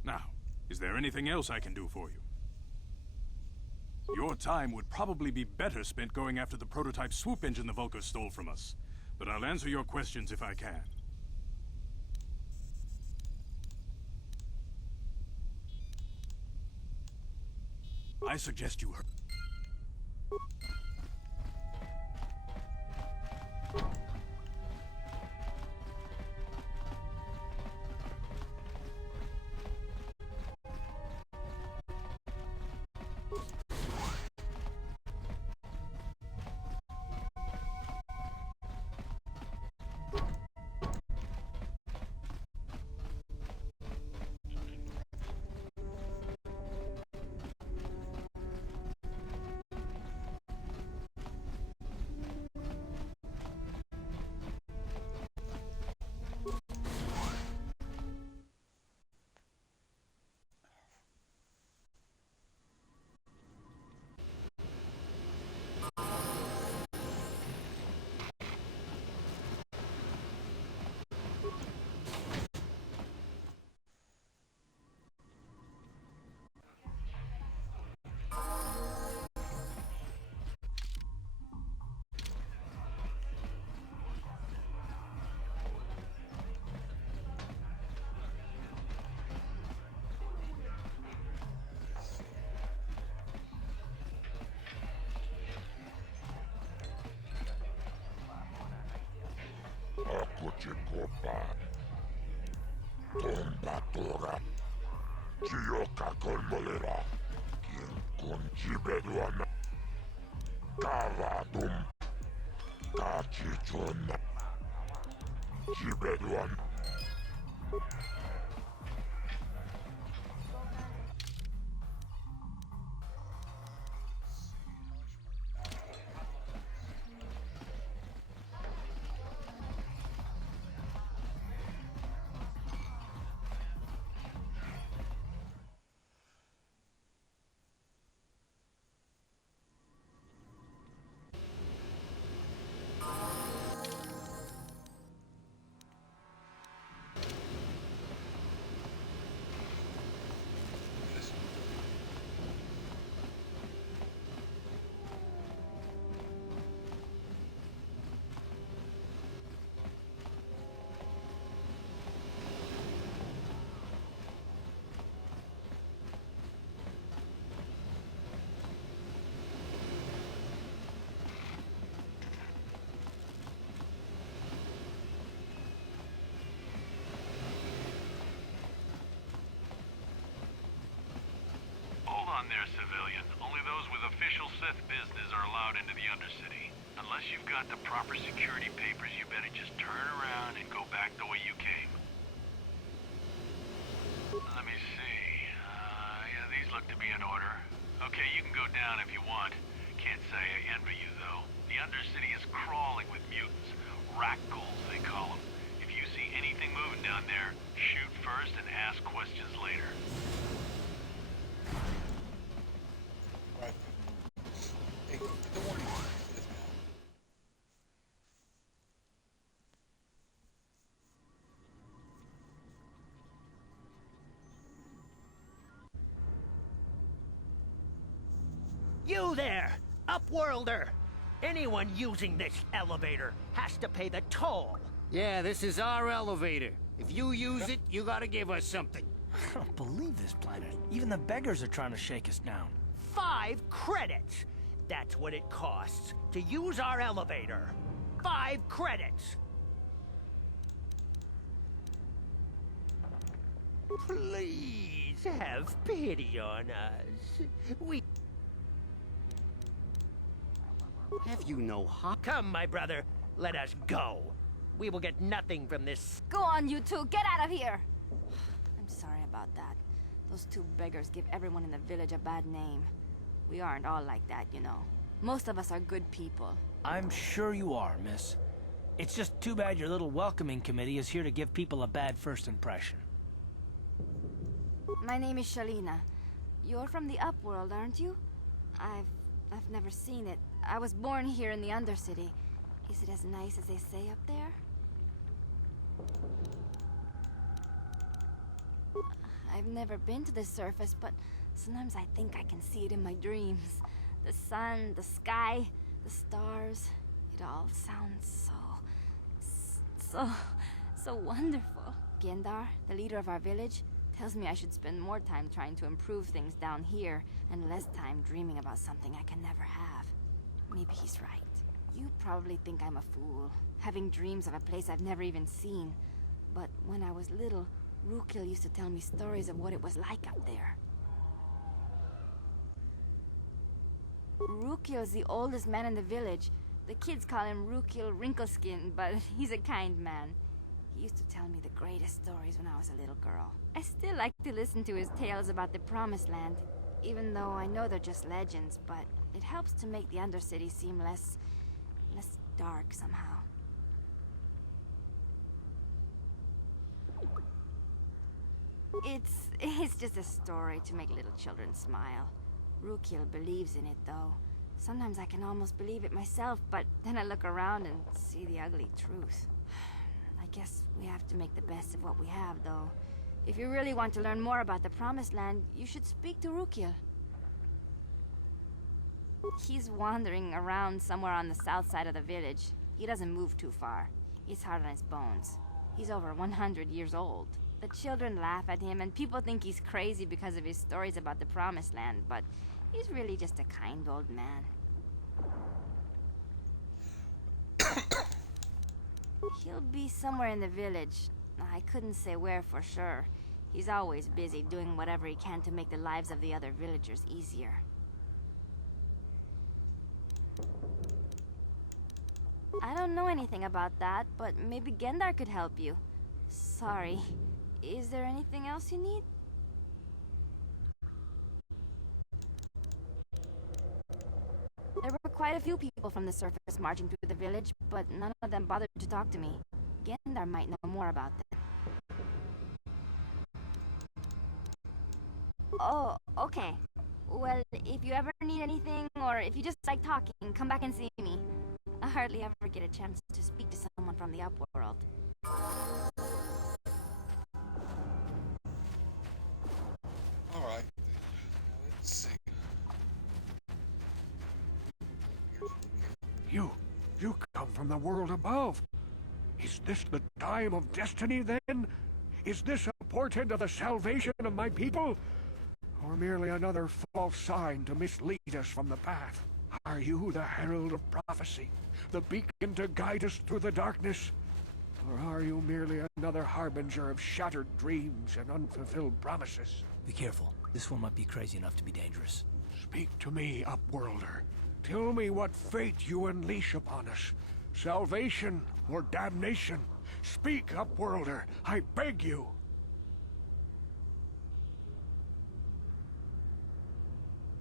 Now, is there anything else I can do for you? Your time would probably be better spent going after the prototype swoop engine the Vulkars stole from us. But I'll answer your questions if I can. I suggest you hurry. Kopa Tombatora Chioka Colmolera Kin Kun Chibeduana Kavadum Kachichon Chibeduan there, civilian. Only those with official Sith business are allowed into the Undercity. Unless you've got the proper security papers, you better just turn around and go back the way you came. Let me see. Yeah, these look to be in order. Okay, you can go down if you want. Can't say I envy you, though. The Undercity is crawling with mutants. Rackles, they call them. If you see anything moving down there, shoot first and ask questions later. Right. Hey, good morning. You there, Upworlder! Anyone using this elevator has to pay the toll. Yeah, this is our elevator. If you use it, you gotta give us something. I don't believe this planet. Even the beggars are trying to shake us down. 5 credits! That's what it costs to use our elevator. 5 credits! Please have pity on us. We... Have you no heart? Come, my brother. Let us go. We will get nothing from this. Go on, you two. Get out of here. I'm sorry about that. Those 2 beggars give everyone in the village a bad name. We aren't all like that, you know. Most of us are good people. I'm sure you are, miss. It's just too bad your little welcoming committee is here to give people a bad first impression. My name is Shalina. You're from the Upworld, aren't you? I've never seen it. I was born here in the Undercity. Is it as nice as they say up there? I've never been to the surface, but sometimes I think I can see it in my dreams. The sun, the sky, the stars. It all sounds so wonderful. Gendar, the leader of our village, tells me I should spend more time trying to improve things down here and less time dreaming about something I can never have. Maybe he's right. You probably think I'm a fool, having dreams of a place I've never even seen. But when I was little, Rukil used to tell me stories of what it was like up there. Rukil's the oldest man in the village. The kids call him Rukil Wrinkleskin, but he's a kind man. He used to tell me the greatest stories when I was a little girl. I still like to listen to his tales about the Promised Land, even though I know they're just legends, but it helps to make the Undercity seem less dark somehow. It's just a story to make little children smile. Rukil believes in it, though. Sometimes I can almost believe it myself, but then I look around and see the ugly truth. I guess we have to make the best of what we have, though. If you really want to learn more about the Promised Land, you should speak to Rukil. He's wandering around somewhere on the south side of the village. He doesn't move too far. He's hard on his bones. He's over 100 years old. The children laugh at him, and people think he's crazy because of his stories about the Promised Land, but he's really just a kind old man. He'll be somewhere in the village. I couldn't say where for sure. He's always busy doing whatever he can to make the lives of the other villagers easier. I don't know anything about that, but maybe Gendar could help you. Sorry. Is there anything else you need? There were quite a few people from the surface marching through the village, but none of them bothered to talk to me. Gendar might know more about them. Oh, okay. Well, if you ever need anything, or if you just like talking, come back and see me. I hardly ever get a chance to speak to someone from the Upworld. Alright. Let's see. You come from the world above. Is this the time of destiny, then? Is this a portent of the salvation of my people? Or merely another false sign to mislead us from the path? Are you the herald of prophecy, the beacon to guide us through the darkness? Or are you merely another harbinger of shattered dreams and unfulfilled promises? Be careful. This one might be crazy enough to be dangerous. Speak to me, Upworlder. Tell me what fate you unleash upon us. Salvation or damnation? Speak, Upworlder. I beg you.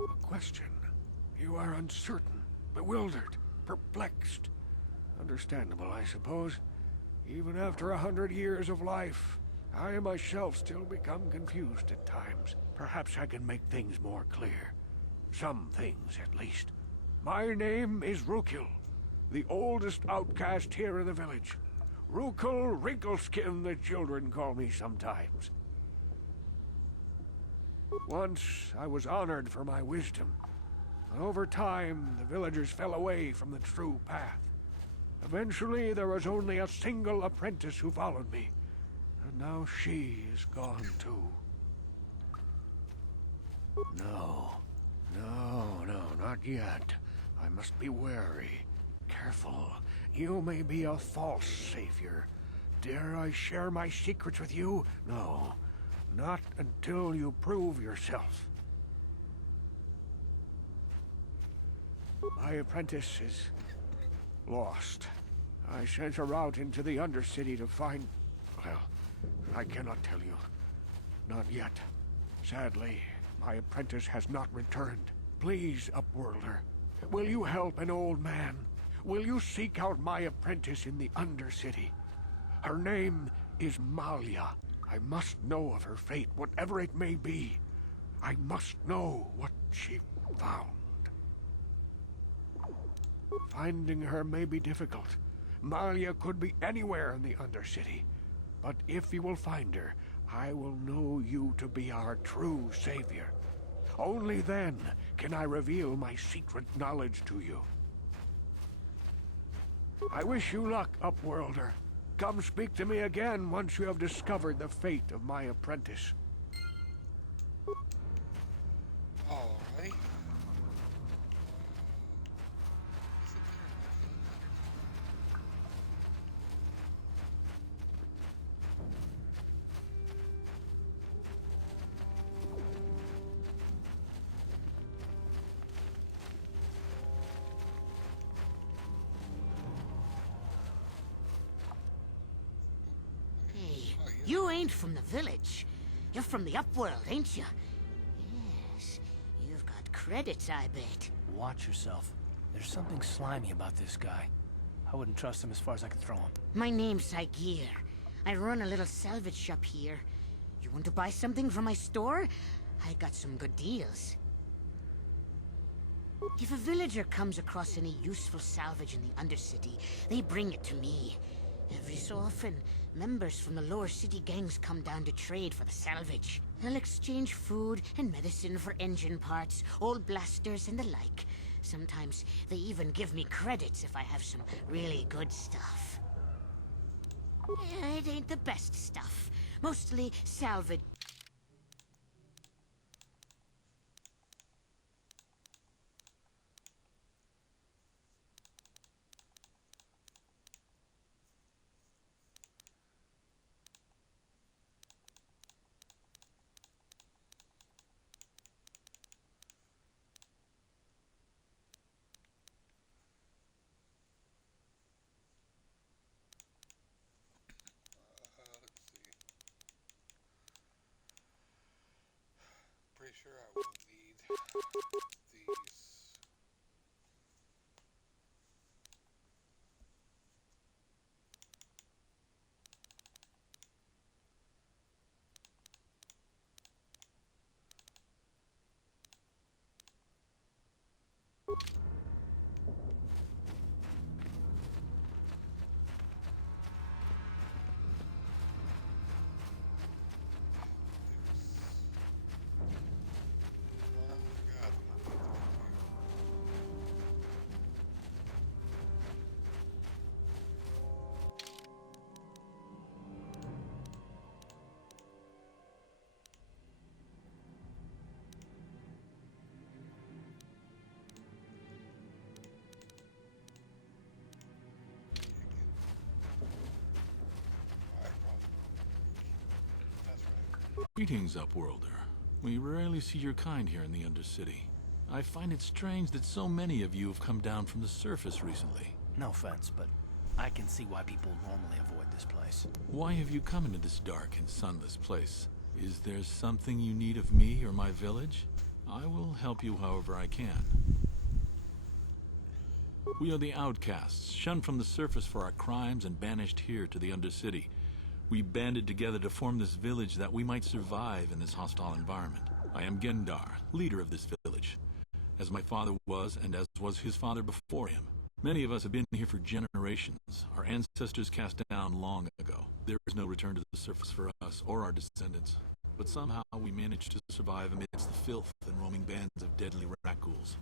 A question. You are uncertain, bewildered, perplexed. Understandable, I suppose. Even after 100 years of life, I myself still become confused at times. Perhaps I can make things more clear. Some things, at least. My name is Rukil, the oldest outcast here in the village. Rukil Wrinkleskin, the children call me sometimes. Once, I was honored for my wisdom. But over time, the villagers fell away from the true path. Eventually, there was only a single apprentice who followed me. And now she is gone too. No, not yet. I must be wary. Careful. You may be a false savior. Dare I share my secrets with you? No, not until you prove yourself. My apprentice is lost. I sent her out into the Undercity to find... Well, I cannot tell you. Not yet. Sadly, my apprentice has not returned. Please, Upworlder, will you help an old man? Will you seek out my apprentice in the Undercity? Her name is Malia. I must know of her fate, whatever it may be. I must know what she found. Finding her may be difficult. Malia could be anywhere in the Undercity. But if you will find her, I will know you to be our true savior. Only then can I reveal my secret knowledge to you. I wish you luck, Upworlder. Come speak to me again once you have discovered the fate of my apprentice. Alright. You ain't from the village. You're from the Upworld, ain't you? Yes. You've got credits, I bet. Watch yourself. There's something slimy about this guy. I wouldn't trust him as far as I could throw him. My name's Saigir. I run a little salvage shop here. You want to buy something from my store? I got some good deals. If a villager comes across any useful salvage in the Undercity, they bring it to me. Every so often, members from the lower city gangs come down to trade for the salvage. They'll exchange food and medicine for engine parts, old blasters and the like. Sometimes they even give me credits if I have some really good stuff. It ain't the best stuff. Mostly salvage. Pretty sure I will need these. Greetings, Upworlder. We rarely see your kind here in the Undercity. I find it strange that so many of you have come down from the surface recently. No offense, but I can see why people normally avoid this place. Why have you come into this dark and sunless place? Is there something you need of me or my village? I will help you however I can. We are the outcasts, shunned from the surface for our crimes and banished here to the Undercity. We banded together to form this village that we might survive in this hostile environment. I am Endar, leader of this village, as my father was and as was his father before him. Many of us have been here for generations, our ancestors cast down long ago. There is no return to the surface for us or our descendants, but somehow we managed to survive amidst the filth and roaming bands of deadly rat-ghouls.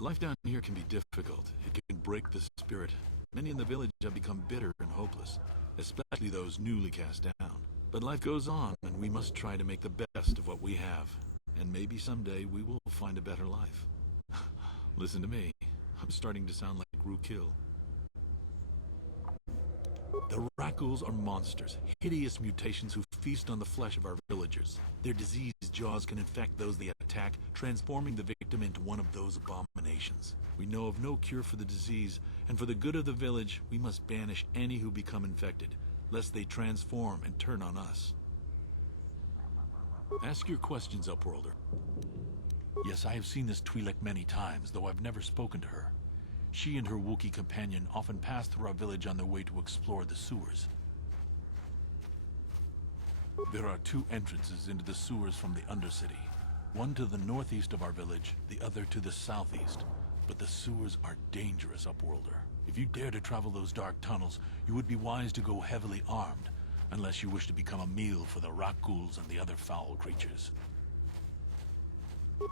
Life down here can be difficult. It can break the spirit. Many in the village have become bitter and hopeless, especially those newly cast down. But life goes on, and we must try to make the best of what we have. And maybe someday we will find a better life. Listen to me. I'm starting to sound like Rookil. The rat-ghouls are monsters, hideous mutations who feast on the flesh of our villagers. Their diseased jaws can infect those they attack, transforming the victim into one of those abominations. We know of no cure for the disease, and for the good of the village, we must banish any who become infected, lest they transform and turn on us. Ask your questions, Upworlder. Yes, I have seen this Twi'lek many times, though I've never spoken to her. She and her Wookiee companion often pass through our village on their way to explore the sewers. There are two entrances into the sewers from the Undercity. One to the northeast of our village, the other to the southeast. But the sewers are dangerous, Upworlder. If you dare to travel those dark tunnels, you would be wise to go heavily armed, unless you wish to become a meal for the rat-ghouls and the other foul creatures.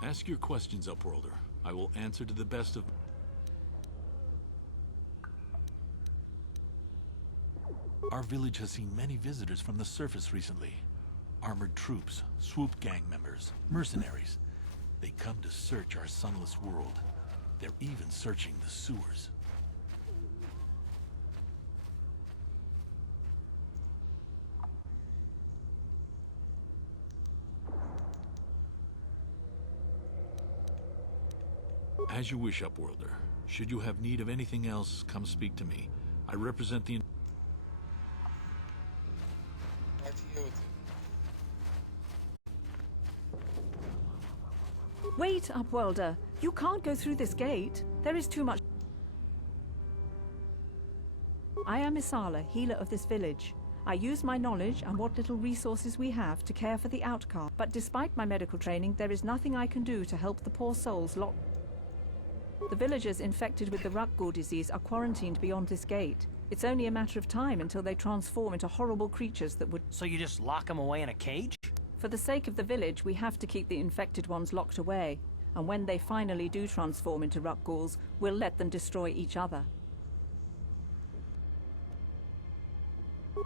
Ask your questions, Upworlder. I will answer to the best of... Our village has seen many visitors from the surface recently. Armored troops, swoop gang members, mercenaries. They come to search our sunless world. They're even searching the sewers. As you wish, Upworlder. Should you have need of anything else, come speak to me. I represent the... Wait, Upworlder. You can't go through this gate. There is too much... I am Isala, healer of this village. I use my knowledge and what little resources we have to care for the outcast. But despite my medical training, there is nothing I can do to help the poor souls locked... The villagers infected with the rat-ghoul disease are quarantined beyond this gate. It's only a matter of time until they transform into horrible creatures that would... So you just lock them away in a cage? For the sake of the village, we have to keep the infected ones locked away. And when they finally do transform into rat-ghouls, we'll let them destroy each other.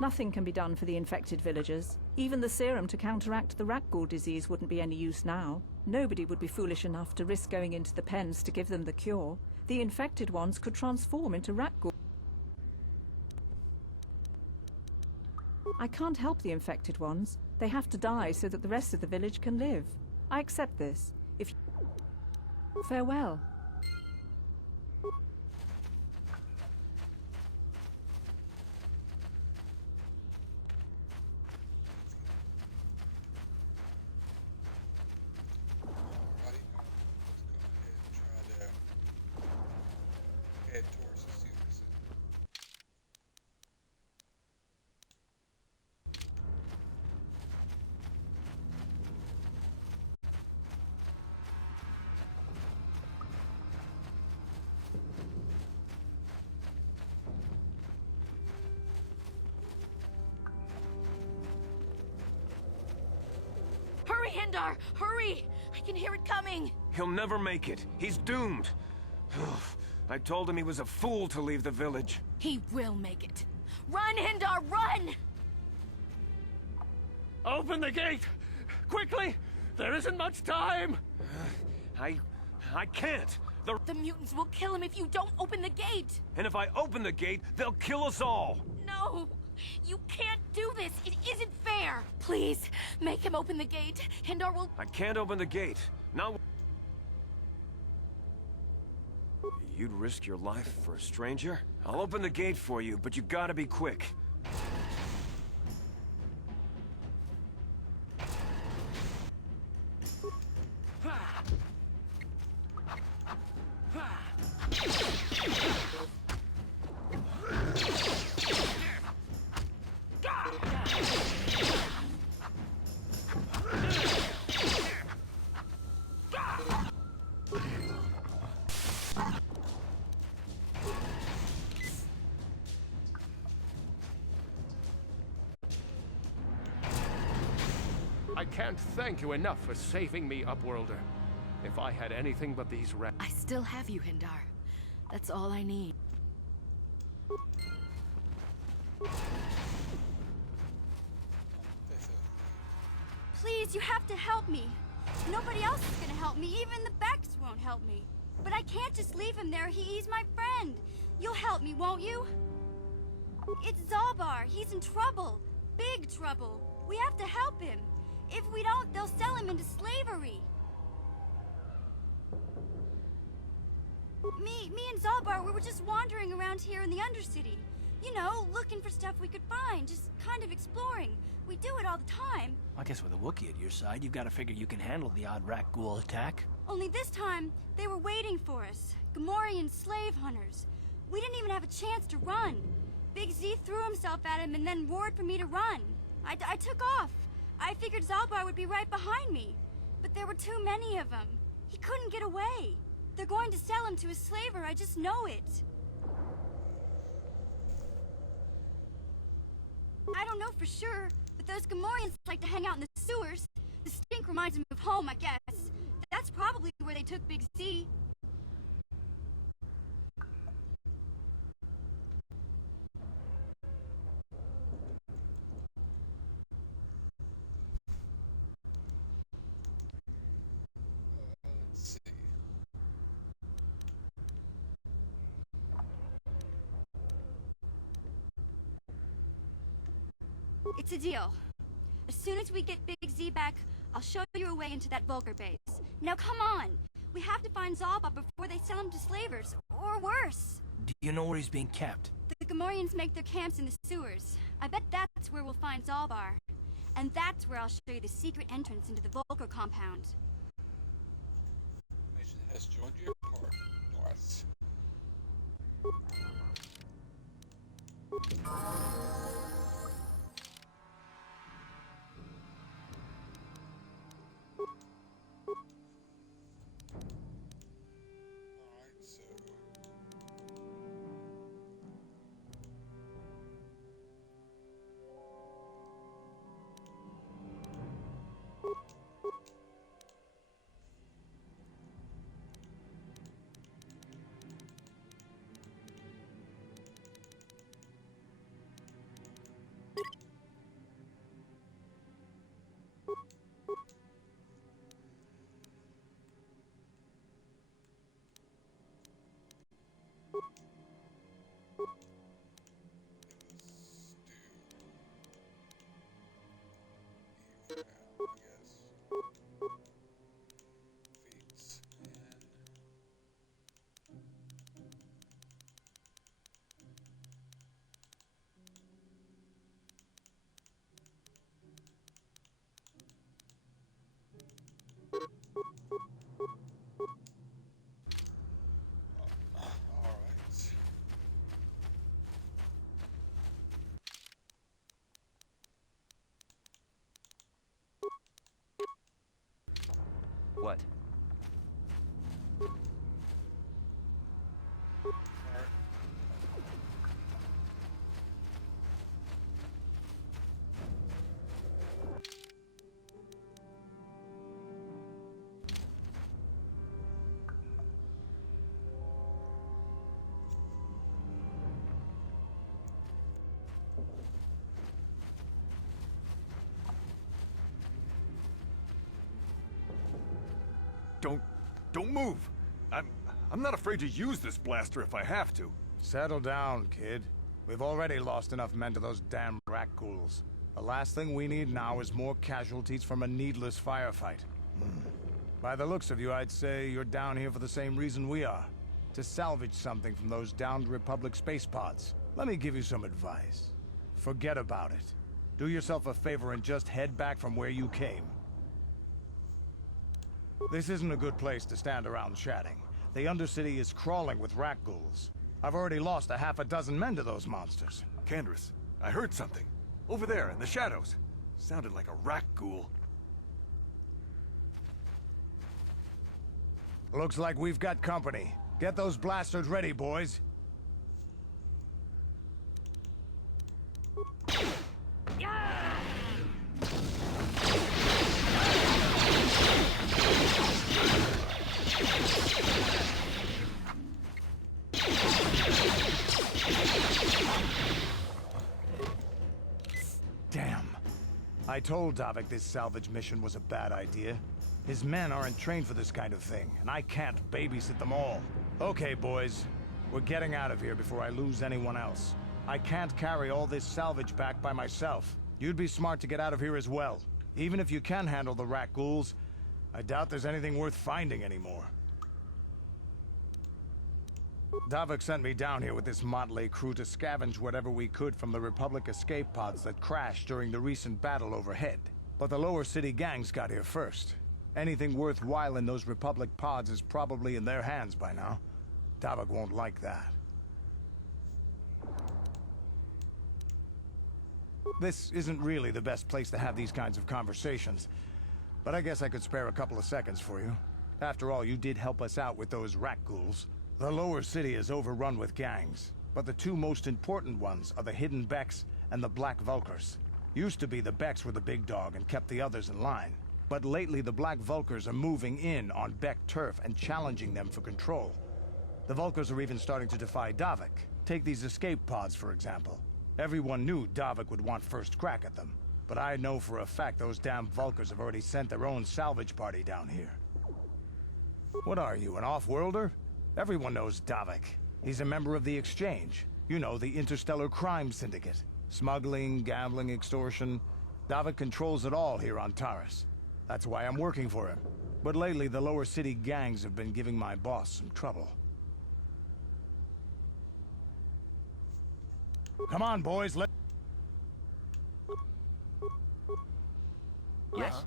Nothing can be done for the infected villagers. Even the serum to counteract the rat-ghoul disease wouldn't be any use now. Nobody would be foolish enough to risk going into the pens to give them the cure. The infected ones could transform into rat-ghouls. I can't help the infected ones. They have to die so that the rest of the village can live. I accept this. If you... Farewell. Hurry, Endar! Hurry! I can hear it coming! He'll never make it. He's doomed. I told him he was a fool to leave the village. He will make it. Run, Endar, run! Open the gate! Quickly! There isn't much time! I can't! The mutants will kill him if you don't open the gate! And if I open the gate, they'll kill us all! No! You can't do this! It isn't fair! Please, make him open the gate. Endar will... I can't open the gate. Not... You'd risk your life for a stranger? I'll open the gate for you, but you gotta be quick. I can't thank you enough for saving me, Upworlder. If I had anything but these I still have you, Endar. That's all I need. Please, you have to help me. Nobody else is gonna help me. Even the Becks won't help me. But I can't just leave him there. He's my friend. You'll help me, won't you? It's Zalbar. He's in trouble. Big trouble. We have to help him. If we don't, they'll sell him into slavery. Me and Zalbar, we were just wandering around here in the Undercity. You know, looking for stuff we could find, just kind of exploring. We do it all the time. I guess with a Wookiee at your side, you've got to figure you can handle the odd rat ghoul attack. Only this time, they were waiting for us. Gamorrean slave hunters. We didn't even have a chance to run. Big Z threw himself at him and then roared for me to run. I took off. I figured Zalbar would be right behind me. But there were too many of them. He couldn't get away. They're going to sell him to a slaver, I just know it. I don't know for sure, but those Gamorreans like to hang out in the sewers. The stink reminds them of home, I guess. That's probably where they took Big Z. It's a deal. As soon as we get Big Z back, I'll show you a way into that Vulcar base. Now come on! We have to find Zalbar before they sell him to slavers, or worse. Do you know where he's being kept? The Gamorreans make their camps in the sewers. I bet that's where we'll find Zalbar. And that's where I'll show you the secret entrance into the Vulcar compound. Mission has joined your party, North. What? Don't move. I'm not afraid to use this blaster if I have to. Settle down, kid. We've already lost enough men to those damn rat ghouls. The last thing we need now is more casualties from a needless firefight. By the looks of you, I'd say you're down here for the same reason we are. To salvage something from those downed Republic space pods. Let me give you some advice. Forget about it. Do yourself a favor and just head back from where you came. This isn't a good place to stand around chatting. The Undercity is crawling with rat ghouls. I've already lost a half a dozen men to those monsters. Candace, I heard something. Over there, in the shadows. Sounded like a rat ghoul. Looks like we've got company. Get those blasters ready, boys. Damn. I told Davik this salvage mission was a bad idea. His men aren't trained for this kind of thing, and I can't babysit them all. Okay, boys. We're getting out of here before I lose anyone else. I can't carry all this salvage back by myself. You'd be smart to get out of here as well. Even if you can handle the rat ghouls, I doubt there's anything worth finding anymore. Davik sent me down here with this motley crew to scavenge whatever we could from the Republic escape pods that crashed during the recent battle overhead. But the lower city gangs got here first. Anything worthwhile in those Republic pods is probably in their hands by now. Davik won't like that. This isn't really the best place to have these kinds of conversations, but I guess I could spare a couple of seconds for you. After all, you did help us out with those rat ghouls. The lower city is overrun with gangs, but the two most important ones are the Hidden Becks and the Black Vulkars. Used to be the Becks were the big dog and kept the others in line. But lately the Black Vulkars are moving in on Beck turf and challenging them for control. The Vulkars are even starting to defy Davik. Take these escape pods, for example. Everyone knew Davik would want first crack at them, but I know for a fact those damn Vulkars have already sent their own salvage party down here. What are you, an off-worlder? Everyone knows Davik. He's a member of the Exchange. You know, the Interstellar Crime Syndicate. Smuggling, gambling, extortion. Davik controls it all here on Taris. That's why I'm working for him. But lately, the lower city gangs have been giving my boss some trouble. Come on, boys, let's... Yes?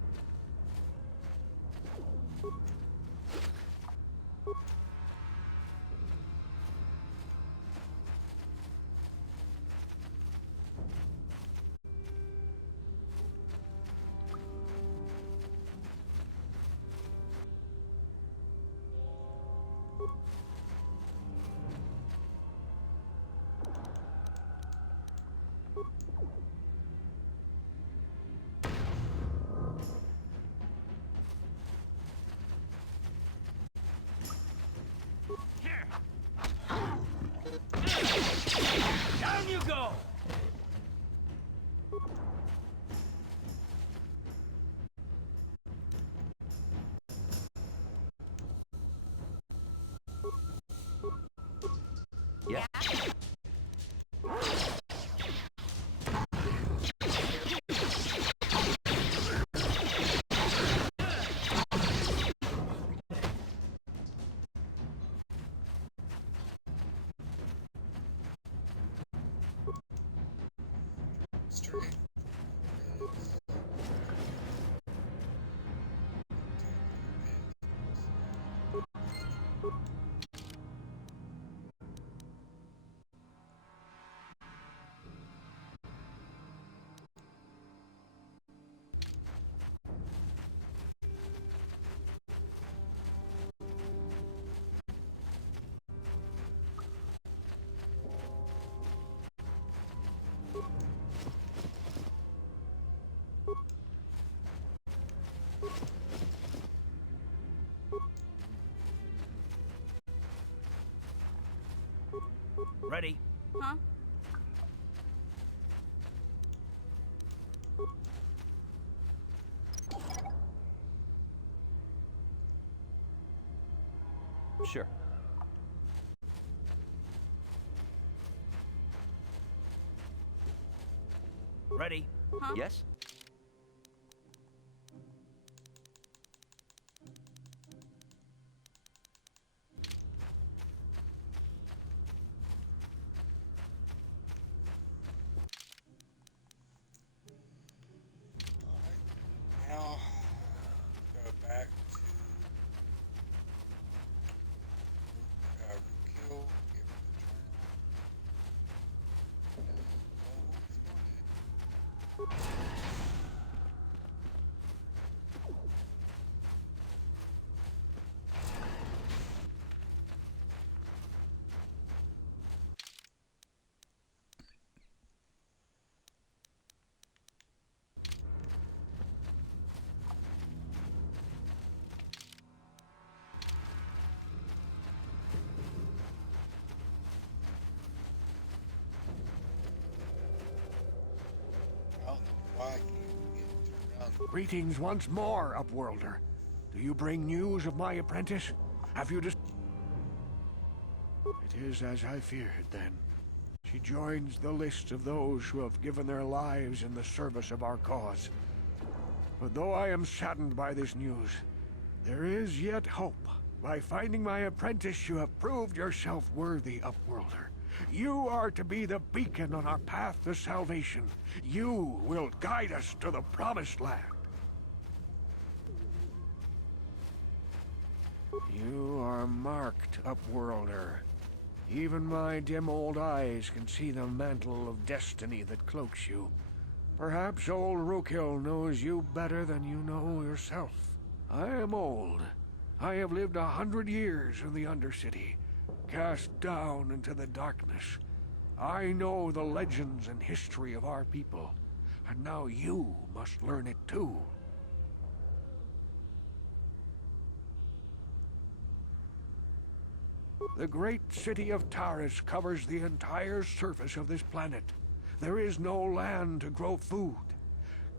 Down you go! Yeah. Ready? Huh? Sure. Ready? Huh? Yes? Now, go back to Rookil, give him the journal, and go where he's going. I don't know why I can't get turned around. Greetings once more, Upworlder. Do you bring news of my apprentice? Have you just... It is as I feared, then. She joins the list of those who have given their lives in the service of our cause. But though I am saddened by this news, there is yet hope. By finding my apprentice, you have proved yourself worthy, Upworlder. You are to be the beacon on our path to salvation. You will guide us to the Promised Land. You are marked, Upworlder. Even my dim old eyes can see the mantle of destiny that cloaks you. Perhaps old Rookil knows you better than you know yourself. I am old. I have lived 100 years in the Undercity, cast down into the darkness. I know the legends and history of our people, and now you must learn it too. The great city of Taris covers the entire surface of this planet. There is no land to grow food.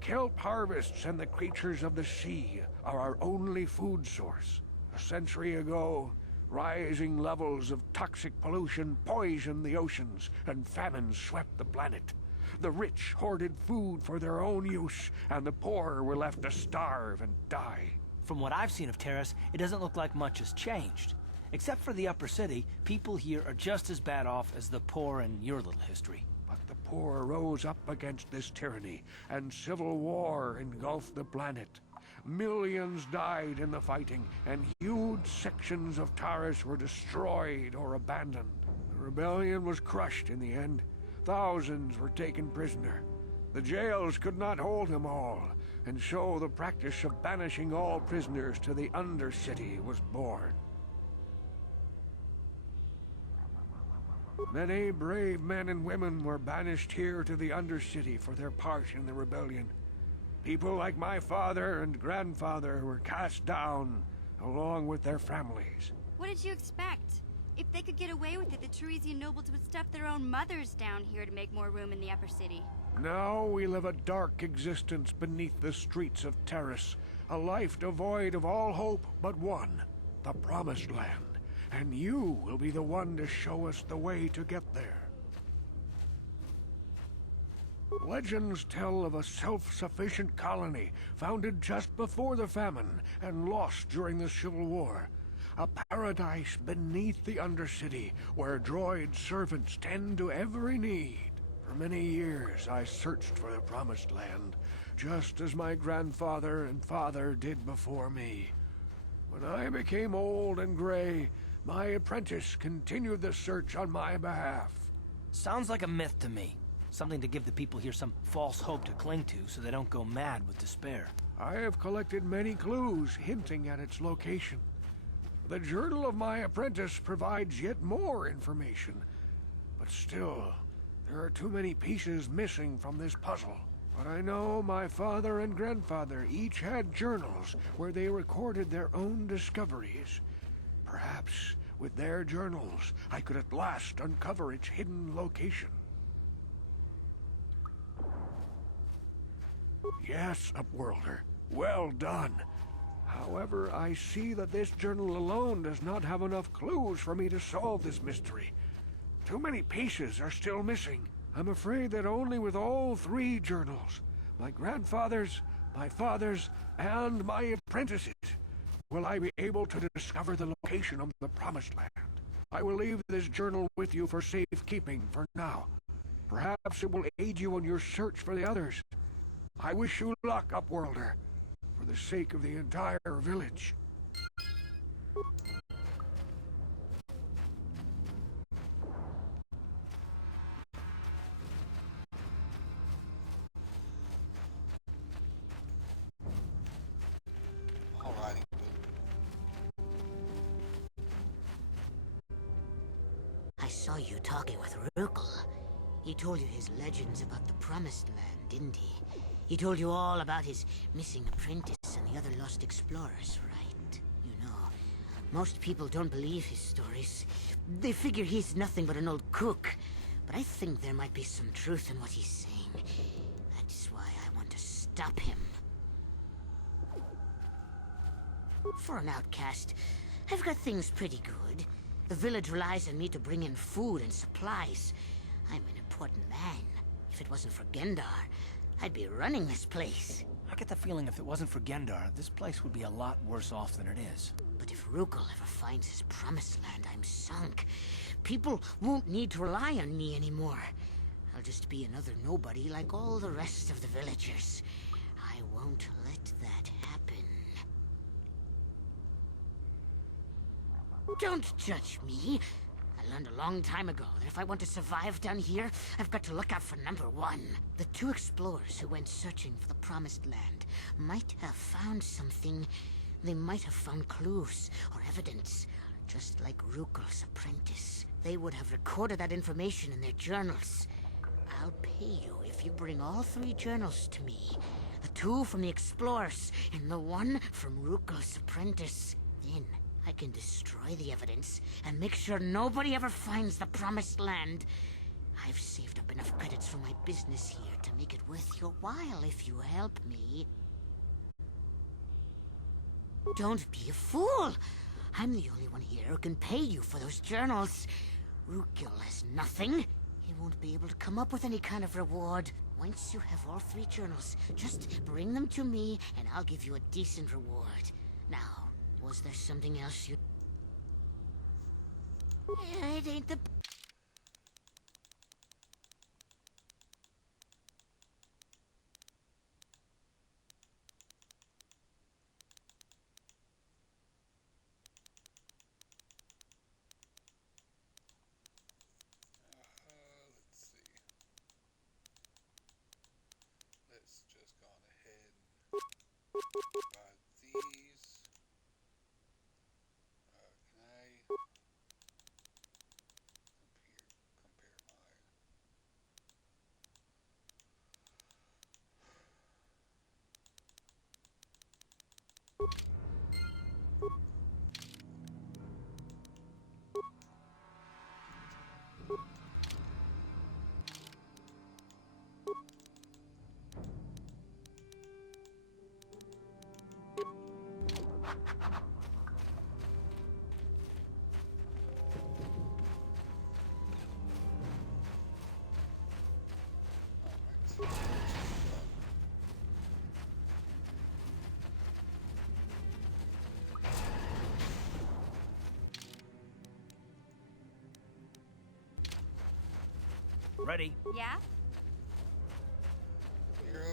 Kelp harvests and the creatures of the sea are our only food source. A century ago, rising levels of toxic pollution poisoned the oceans, and famine swept the planet. The rich hoarded food for their own use, and the poor were left to starve and die. From what I've seen of Taris, it doesn't look like much has changed. Except for the upper city, people here are just as bad off as the poor in your little history. But the poor rose up against this tyranny, and civil war engulfed the planet. Millions died in the fighting, and huge sections of Taris were destroyed or abandoned. The rebellion was crushed in the end. Thousands were taken prisoner. The jails could not hold them all, and so the practice of banishing all prisoners to the Undercity was born. Many brave men and women were banished here to the Undercity for their part in the rebellion. People like my father and grandfather were cast down, along with their families. What did you expect? If they could get away with it, the Tarisian nobles would stuff their own mothers down here to make more room in the upper city. Now we live a dark existence beneath the streets of Taris, a life devoid of all hope but one, the Promised Land. And you will be the one to show us the way to get there. Legends tell of a self-sufficient colony founded just before the famine and lost during the Civil War. A paradise beneath the Undercity where droid servants tend to every need. For many years I searched for the Promised Land, just as my grandfather and father did before me. When I became old and gray, my apprentice continued the search on my behalf. Sounds like a myth to me. Something to give the people here some false hope to cling to so they don't go mad with despair. I have collected many clues hinting at its location. The journal of my apprentice provides yet more information. But still, there are too many pieces missing from this puzzle. But I know my father and grandfather each had journals where they recorded their own discoveries. Perhaps with their journals, I could at last uncover its hidden location. Yes, Upworlder. Well done. However, I see that this journal alone does not have enough clues for me to solve this mystery. Too many pieces are still missing. I'm afraid that only with all three journals, my grandfather's, my father's, and my apprentice's, will I be able to discover the location of the Promised Land. I will leave this journal with you for safekeeping for now. Perhaps it will aid you in your search for the others. I wish you luck, Upworlder, for the sake of the entire village. Alrighty. I saw you talking with Rukel. He told you his legends about the Promised Land, didn't he? He told you all about his missing apprentice and the other lost explorers, right? You know, most people don't believe his stories. They figure he's nothing but an old cook. But I think there might be some truth in what he's saying. That's why I want to stop him. For an outcast, I've got things pretty good. The village relies on me to bring in food and supplies. I'm an important man. If it wasn't for Gendar, I'd be running this place. I get the feeling if it wasn't for Gendar, this place would be a lot worse off than it is. But if Rukel ever finds his Promised Land, I'm sunk. People won't need to rely on me anymore. I'll just be another nobody like all the rest of the villagers. I won't let that happen. Don't judge me. I learned a long time ago that if I want to survive down here, I've got to look out for number one. The two explorers who went searching for the Promised Land might have found something. They might have found clues or evidence, just like Rukel's apprentice. They would have recorded that information in their journals. I'll pay you if you bring all three journals to me. The two from the explorers and the one from Rukel's apprentice. Then I can destroy the evidence and make sure nobody ever finds the Promised Land. I've saved up enough credits for my business here to make it worth your while if you help me. Don't be a fool! I'm the only one here who can pay you for those journals. Rukel has nothing. He won't be able to come up with any kind of reward. Once you have all three journals, just bring them to me and I'll give you a decent reward. Now, was there something else you... It ain't the... Let's see. Let's just go on ahead and buy these. Can I compare mine? Ready? Yeah? You're up.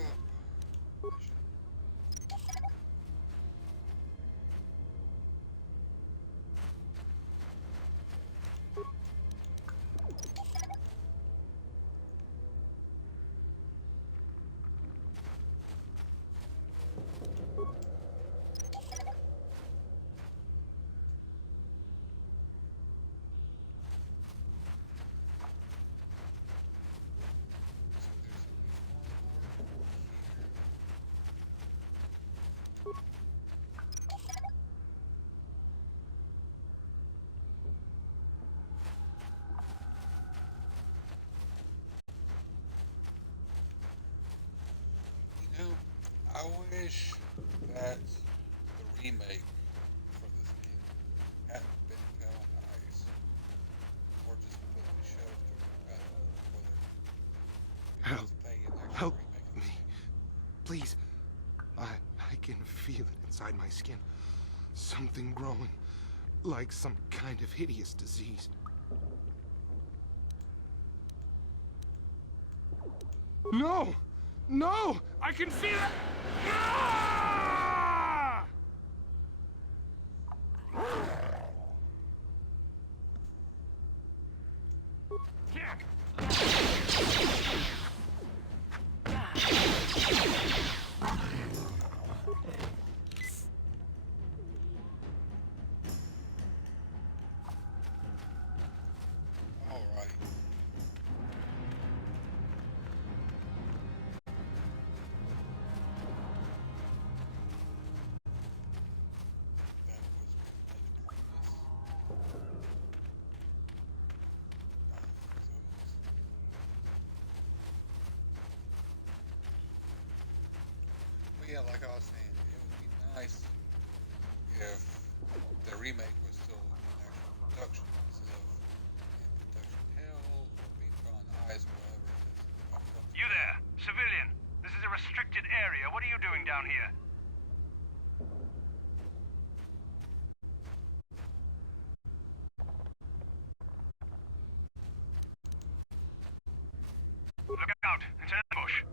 You know, I wish that the remake for this game hadn't been televised or just put on the shelf to whether Something growing, like some kind of hideous disease. No! No! I can feel it! Ah! Yeah, like I was saying, it would be nice if the remake was still in actual production instead of in production hell or being put on ice or whatever it is. You there, civilian. This is a restricted area. What are you doing down here? Look out! It's an ambush.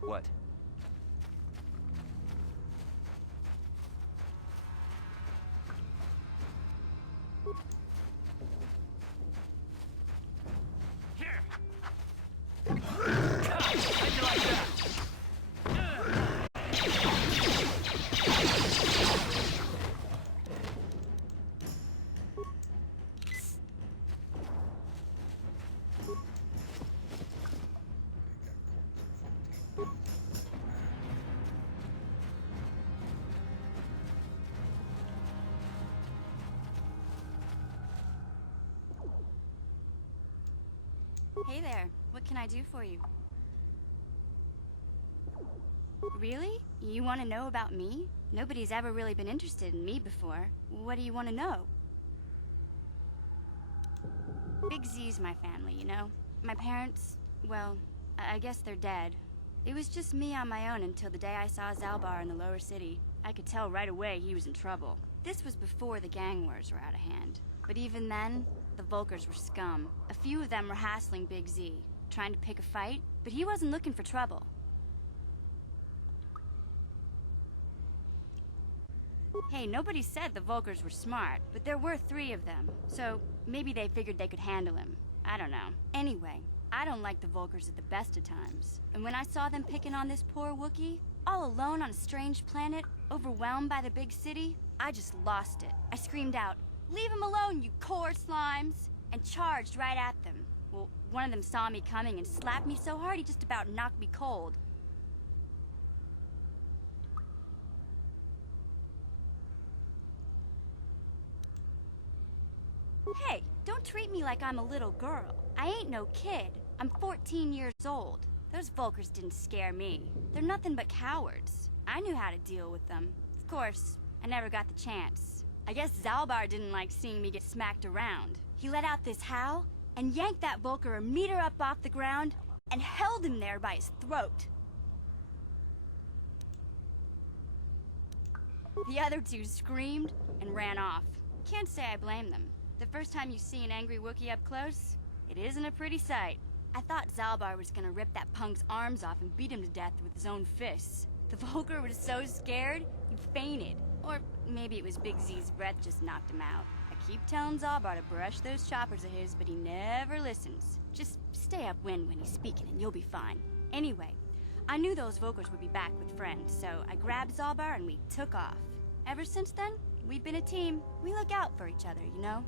What? Hey there, what can I do for you? Really? You want to know about me? Nobody's ever really been interested in me before. What do you want to know? Big Z's my family, you know? My parents, well, I guess they're dead. It was just me on my own until the day I saw Zalbar in the lower city. I could tell right away he was in trouble. This was before the gang wars were out of hand. But even then, the Vulkars were scum. A few of them were hassling Big Z, trying to pick a fight, but he wasn't looking for trouble. Hey, nobody said the Vulkars were smart, but there were 3 of them, so maybe they figured they could handle him. I don't know. Anyway, I don't like the Vulkars at the best of times. And when I saw them picking on this poor Wookiee, all alone on a strange planet, overwhelmed by the big city, I just lost it. I screamed out, "Leave him alone, you core slimes!" and charged right at them. Well, one of them saw me coming and slapped me so hard he just about knocked me cold. Hey, don't treat me like I'm a little girl. I ain't no kid. I'm 14 years old. Those Vulkars didn't scare me. They're nothing but cowards. I knew how to deal with them. Of course, I never got the chance. I guess Zalbar didn't like seeing me get smacked around. He let out this howl and yanked that Vulkar a meter up off the ground and held him there by his throat. The other 2 screamed and ran off. Can't say I blame them. The first time you see an angry Wookiee up close, it isn't a pretty sight. I thought Zalbar was gonna rip that punk's arms off and beat him to death with his own fists. The Vulkar was so scared, he fainted. Or maybe it was Big Z's breath just knocked him out. I keep telling Zalbar to brush those choppers of his, but he never listens. Just stay upwind when he's speaking and you'll be fine. Anyway, I knew those Vulkars would be back with friends, so I grabbed Zalbar and we took off. Ever since then, we've been a team. We look out for each other, you know?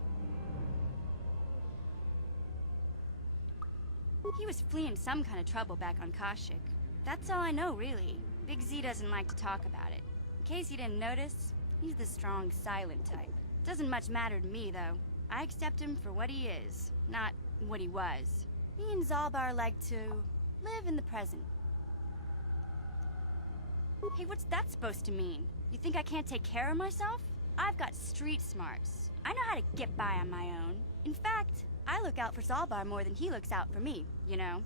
He was fleeing some kind of trouble back on Kashyyyk. That's all I know, really. Big Z doesn't like to talk about it. In case you didn't notice, he's the strong, silent type. Doesn't much matter to me, though. I accept him for what he is, not what he was. He and Zalbar like to live in the present. Hey, what's that supposed to mean? You think I can't take care of myself? I've got street smarts. I know how to get by on my own. In fact, I look out for Zalbar more than he looks out for me, you know?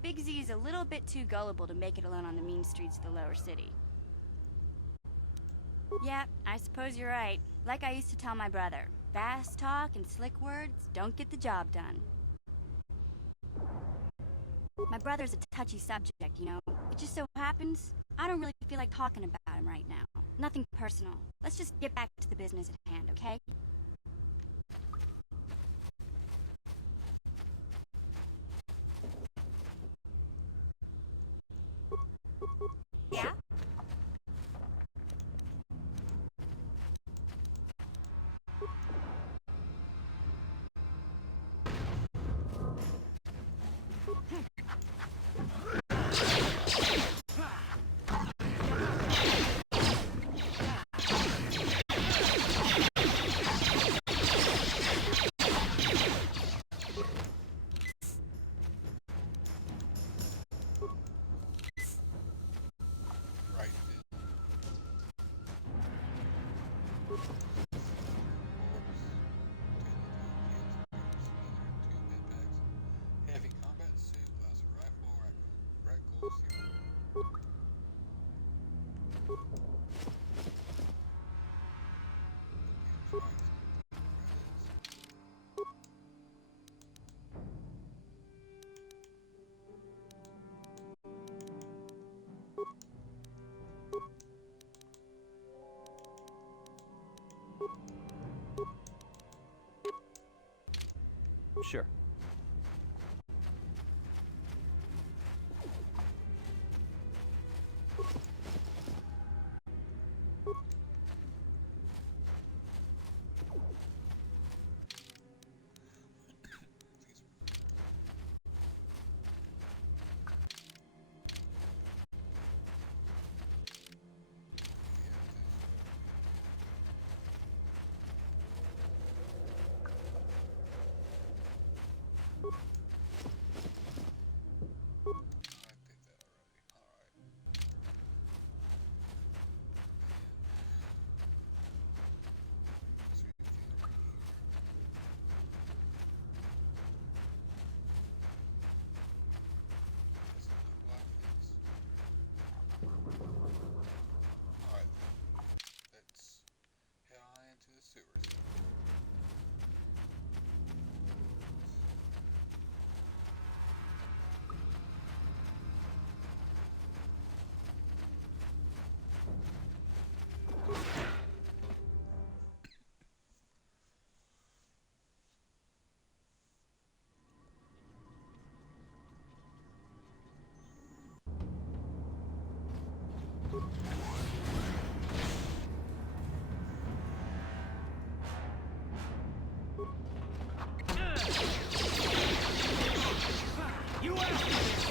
Big Z's a little bit too gullible to make it alone on the mean streets of the lower city. Yeah, I suppose you're right. Like I used to tell my brother, fast talk and slick words don't get the job done. My brother's a touchy subject, you know? It just so happens I don't really feel like talking about him right now. Nothing personal. Let's just get back to the business at hand, okay? Yeah? Heavy combat suit plus rifle, reticle, Sure. You asked for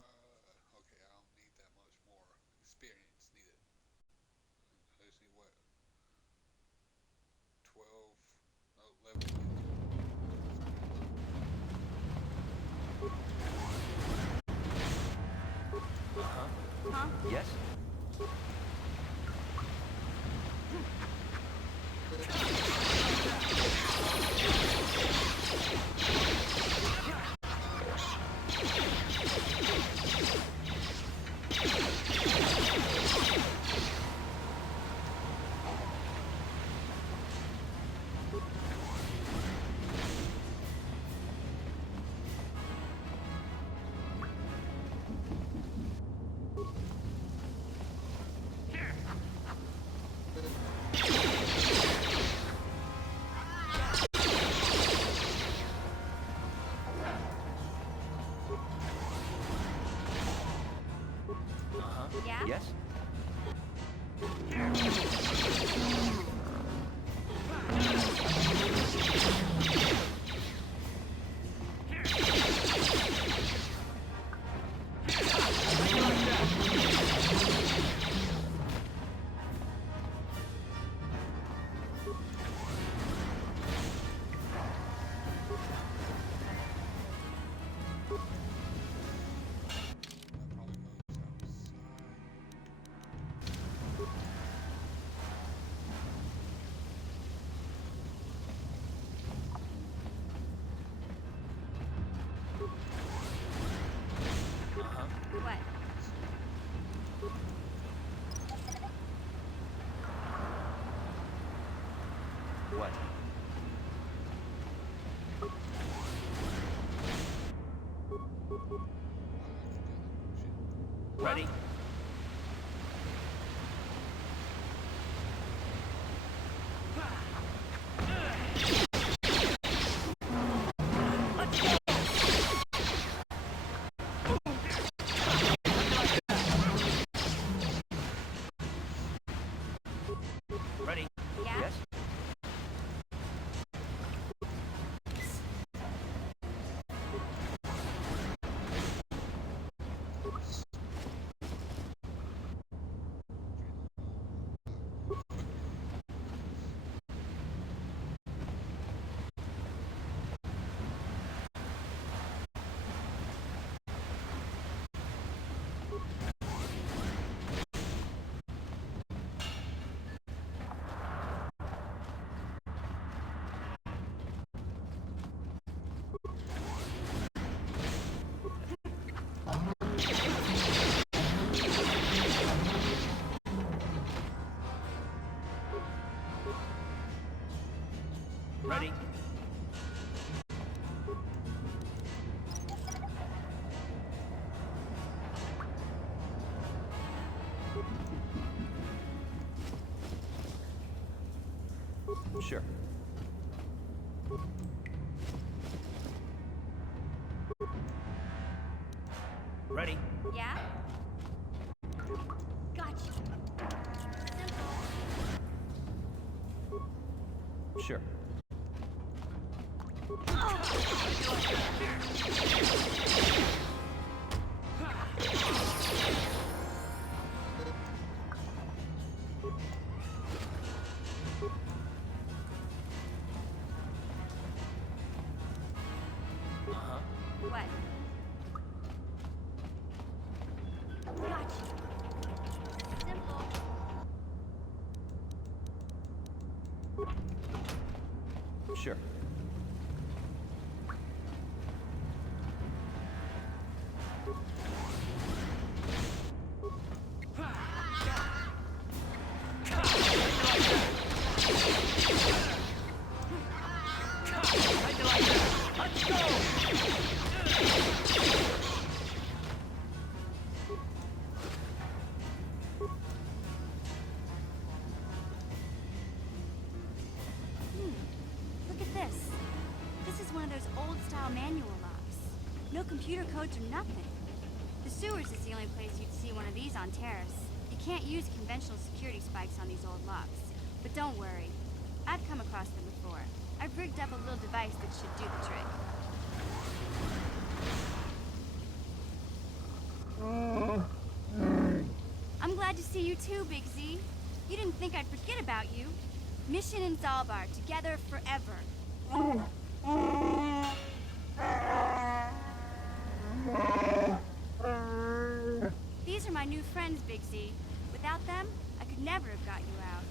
Okay, I don't need that much more experience needed. Let's see what 12, no 11. Huh? Yes? Yeah? Yes? What? What? Ready? Ready? Yeah? Yes? Ready? Sure. Ready? Yeah? Gotcha. Simple. Sure. What? Gotcha. Simple. Sure. Let's go! Look at this. This is one of those old-style manual locks. No computer codes or nothing. The sewers is the only place you'd see one of these on Taris. You can't use conventional security spikes on these old locks. But don't worry. I've come across them before. I've rigged up a little device that should do the trick. I'm glad to see you too, Big Z. You didn't think I'd forget about you. Mission in Zalbar, together forever. These are my new friends, Big Z. Without them, I could never have got you out.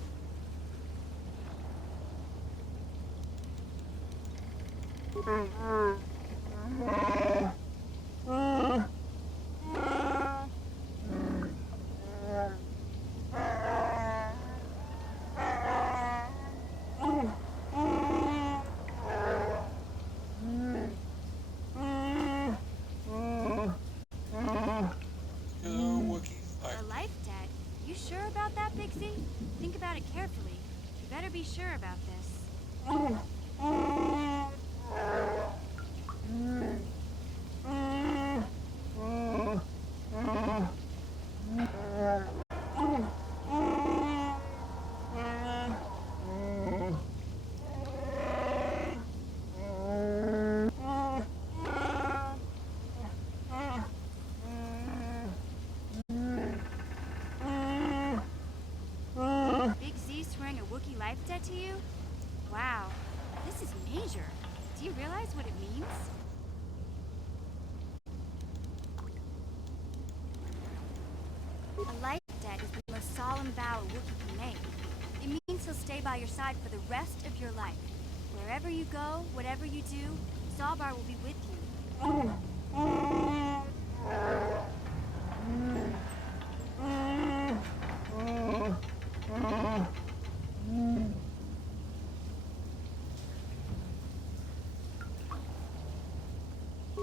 The life debt? You sure about that, Big Z? Think about it carefully. You better be sure about this. Big Z swearing a Wookiee life debt to you? Wow, this is major. Do you realize what it means? A life debt is the most solemn vow a Wookiee can make. It means he'll stay by your side for the rest of your life. Wherever you go, whatever you do, Zalbar will be with you.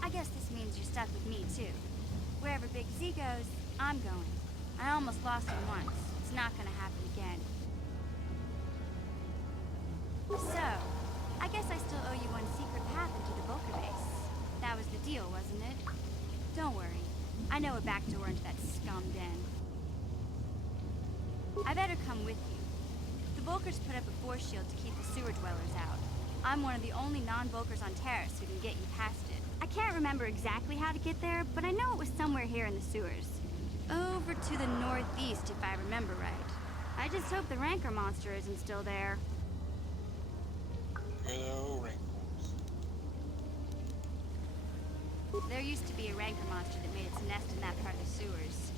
I guess this means you're stuck with me, too. Wherever Big Z goes, I'm going. I almost lost him once. It's not gonna happen again. So, I guess I still owe you one secret path into the Vulcan base. That was the deal, wasn't it? Don't worry. I know a back door into that scum den. I better come with you. The Vulkars put up a force shield to keep the sewer dwellers out. I'm one of the only non-Vulkars on Taris who can get you past it. I can't remember exactly how to get there, but I know it was somewhere here in the sewers. Over to the northeast, if I remember right. I just hope the Rancor monster isn't still there. Good old Rancors. There used to be a Rancor monster that made its nest in that part of the sewers.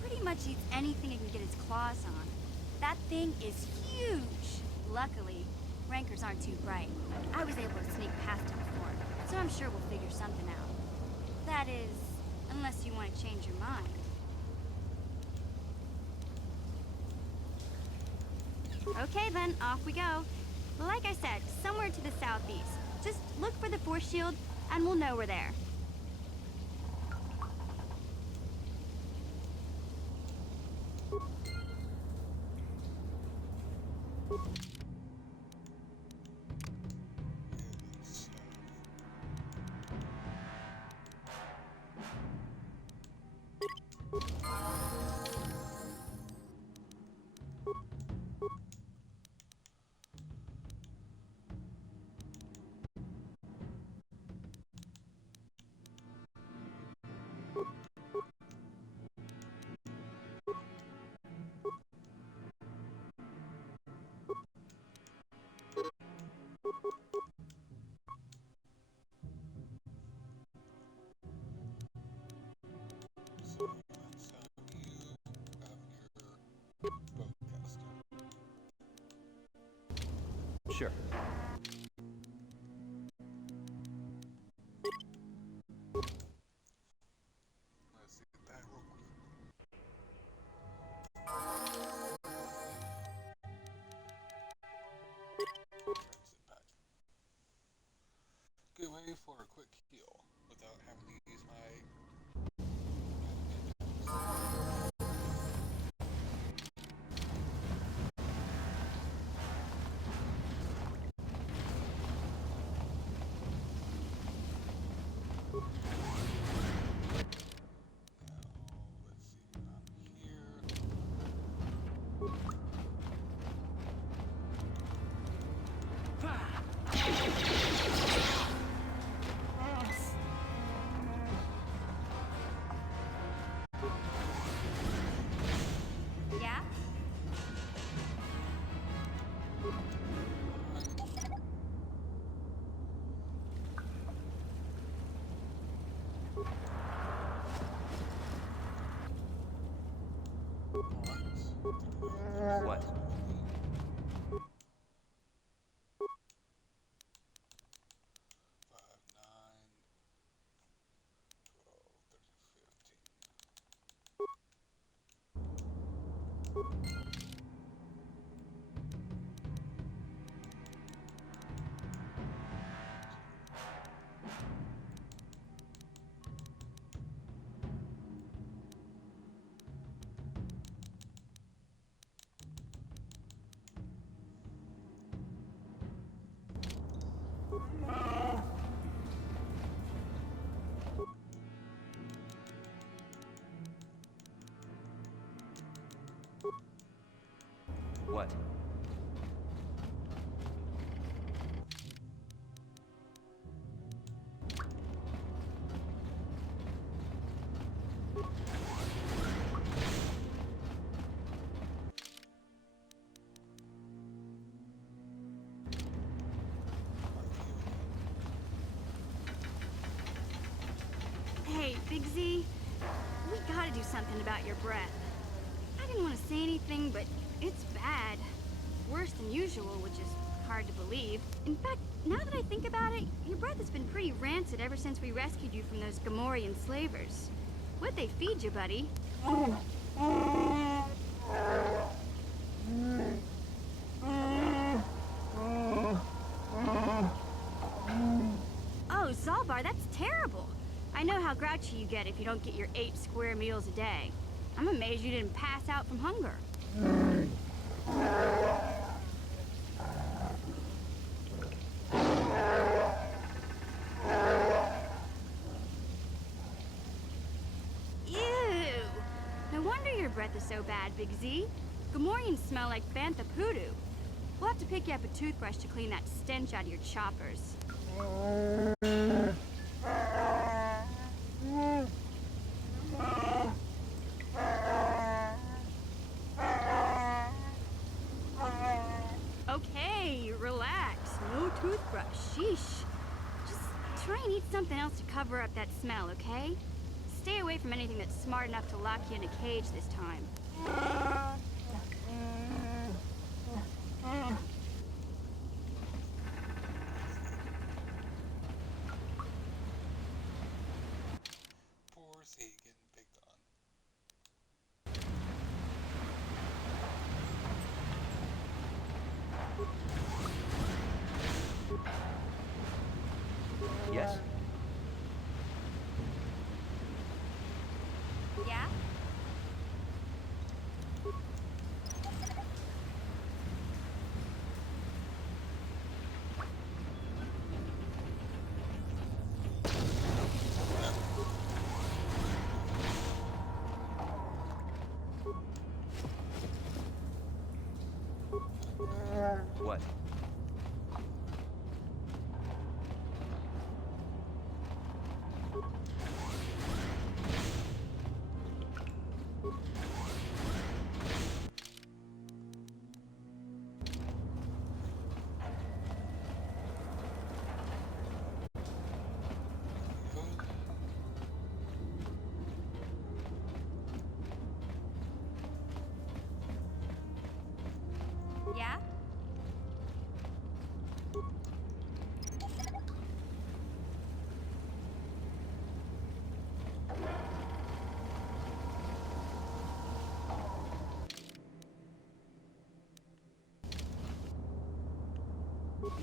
Pretty much eats anything it can get its claws on. That thing is huge! Luckily, Rancors aren't too bright. I was able to sneak past it before, so I'm sure we'll figure something out. That is, unless you want to change your mind. Okay then, off we go. Like I said, somewhere to the southeast. Just look for the force shield, and we'll know we're there. Sure. Let's see that real quick. Good way for a quick heal without having to use my Yeah? What? What? Hey, Big Z, we gotta do something about your breath. I didn't want to say anything, but it's bad. Worse than usual, which is hard to believe. In fact, now that I think about it, your breath has been pretty rancid ever since we rescued you from those Gamorrean slavers. What'd they feed you, buddy? Oh, Zalbar, that's terrible. I know how grouchy you get if you don't get your 8 square meals a day. I'm amazed you didn't pass out from hunger. Ew! No wonder your breath is so bad, Big Z. Gamorreans smell like bantha poodoo. We'll have to pick you up a toothbrush to clean that stench out of your choppers. Okay, relax. No toothbrush. Sheesh. Just try and eat something else to cover up that smell, okay? Stay away from anything that's smart enough to lock you in a cage this time. Poor Z getting picked on. Yes? Yeah? What? Yes?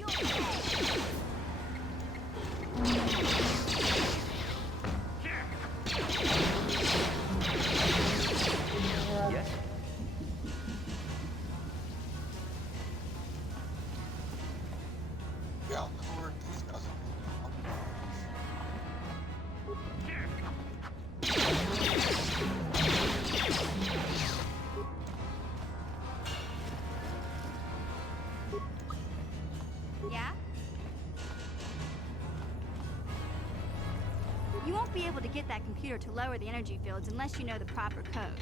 Yeah, Lord, these guys are Yeah? You won't be able to get that computer to lower the energy fields unless you know the proper codes.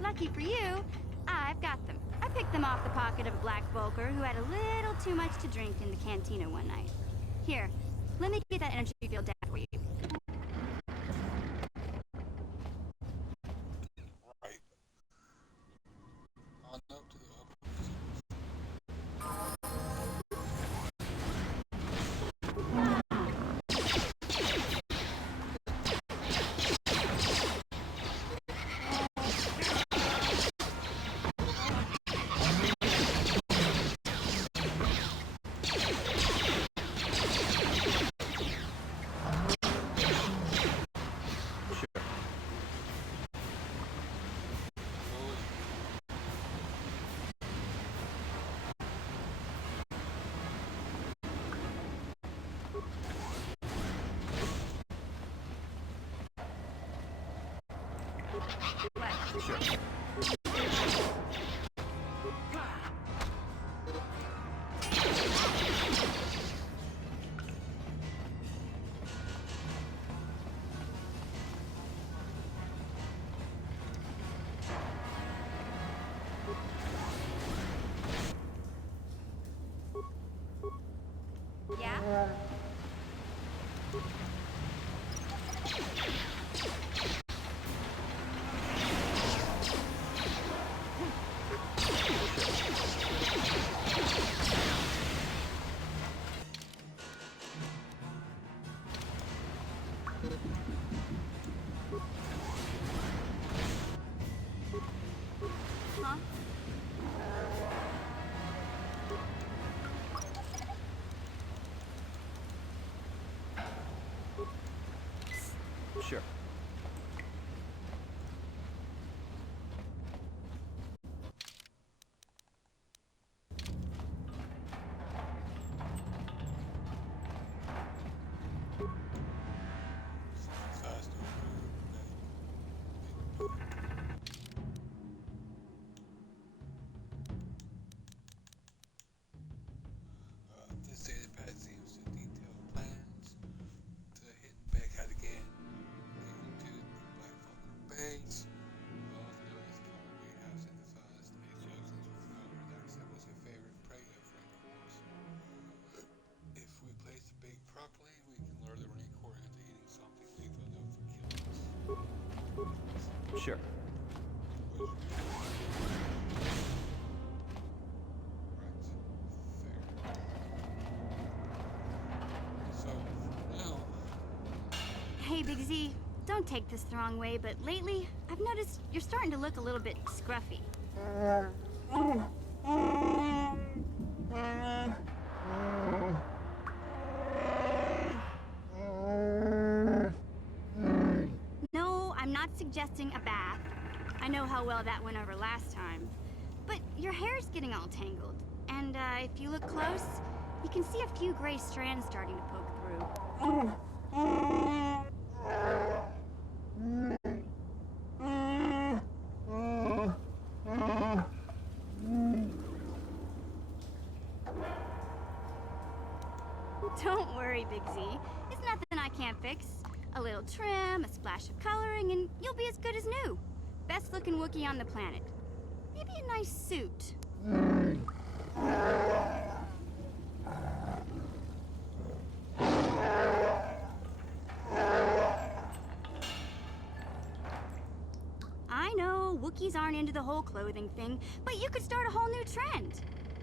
Lucky for you, I've got them. I picked them off the pocket of a black Volker who had a little too much to drink in the cantina one night. Here, let me get that energy field down for you. right. On up to the upper. Sure. Yeah? Huh? Sure. This data pad seems to detail plans to hit back out again. Getting to the Black Vulcan base. Well, the notice common we have synthesized a substance with an odor that resembles a favorite prey of Rancors. If we place the bait properly, we can lure the Rancor into eating something lethal enough to kill us. Sure. Hey, Big Z, don't take this the wrong way, but lately, I've noticed you're starting to look a little bit scruffy. No, I'm not suggesting a bath. I know how well that went over last time. But your hair's getting all tangled, and if you look close, you can see a few gray strands starting to poke through. Don't worry, Big Z. It's nothing I can't fix. A little trim, a splash of coloring, and you'll be as good as new. Best looking Wookiee on the planet. Maybe a nice suit. I know, Wookiees aren't into the whole clothing thing, but you could start a whole new trend.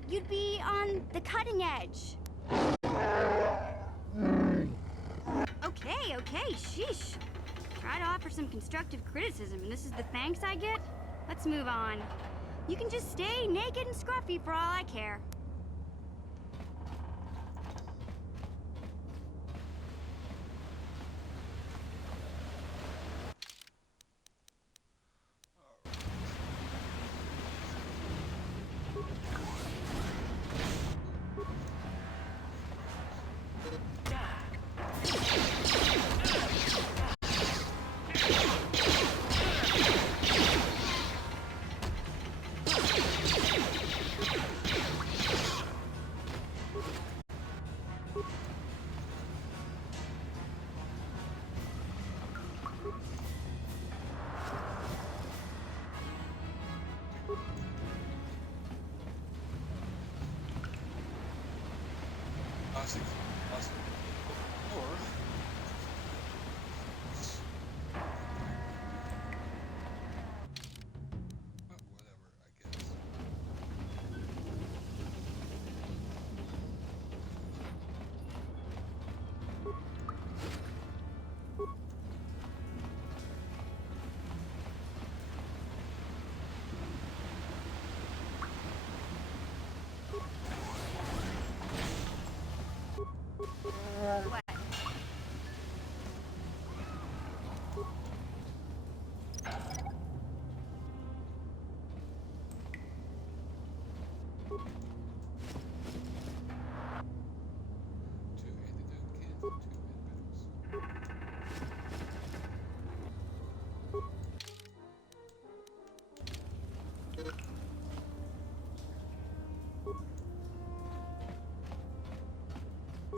You'd be on the cutting edge. Okay, sheesh. Try to offer some constructive criticism, and this is the thanks I get? Let's move on. You can just stay naked and scruffy for all I care. classic, classic. Or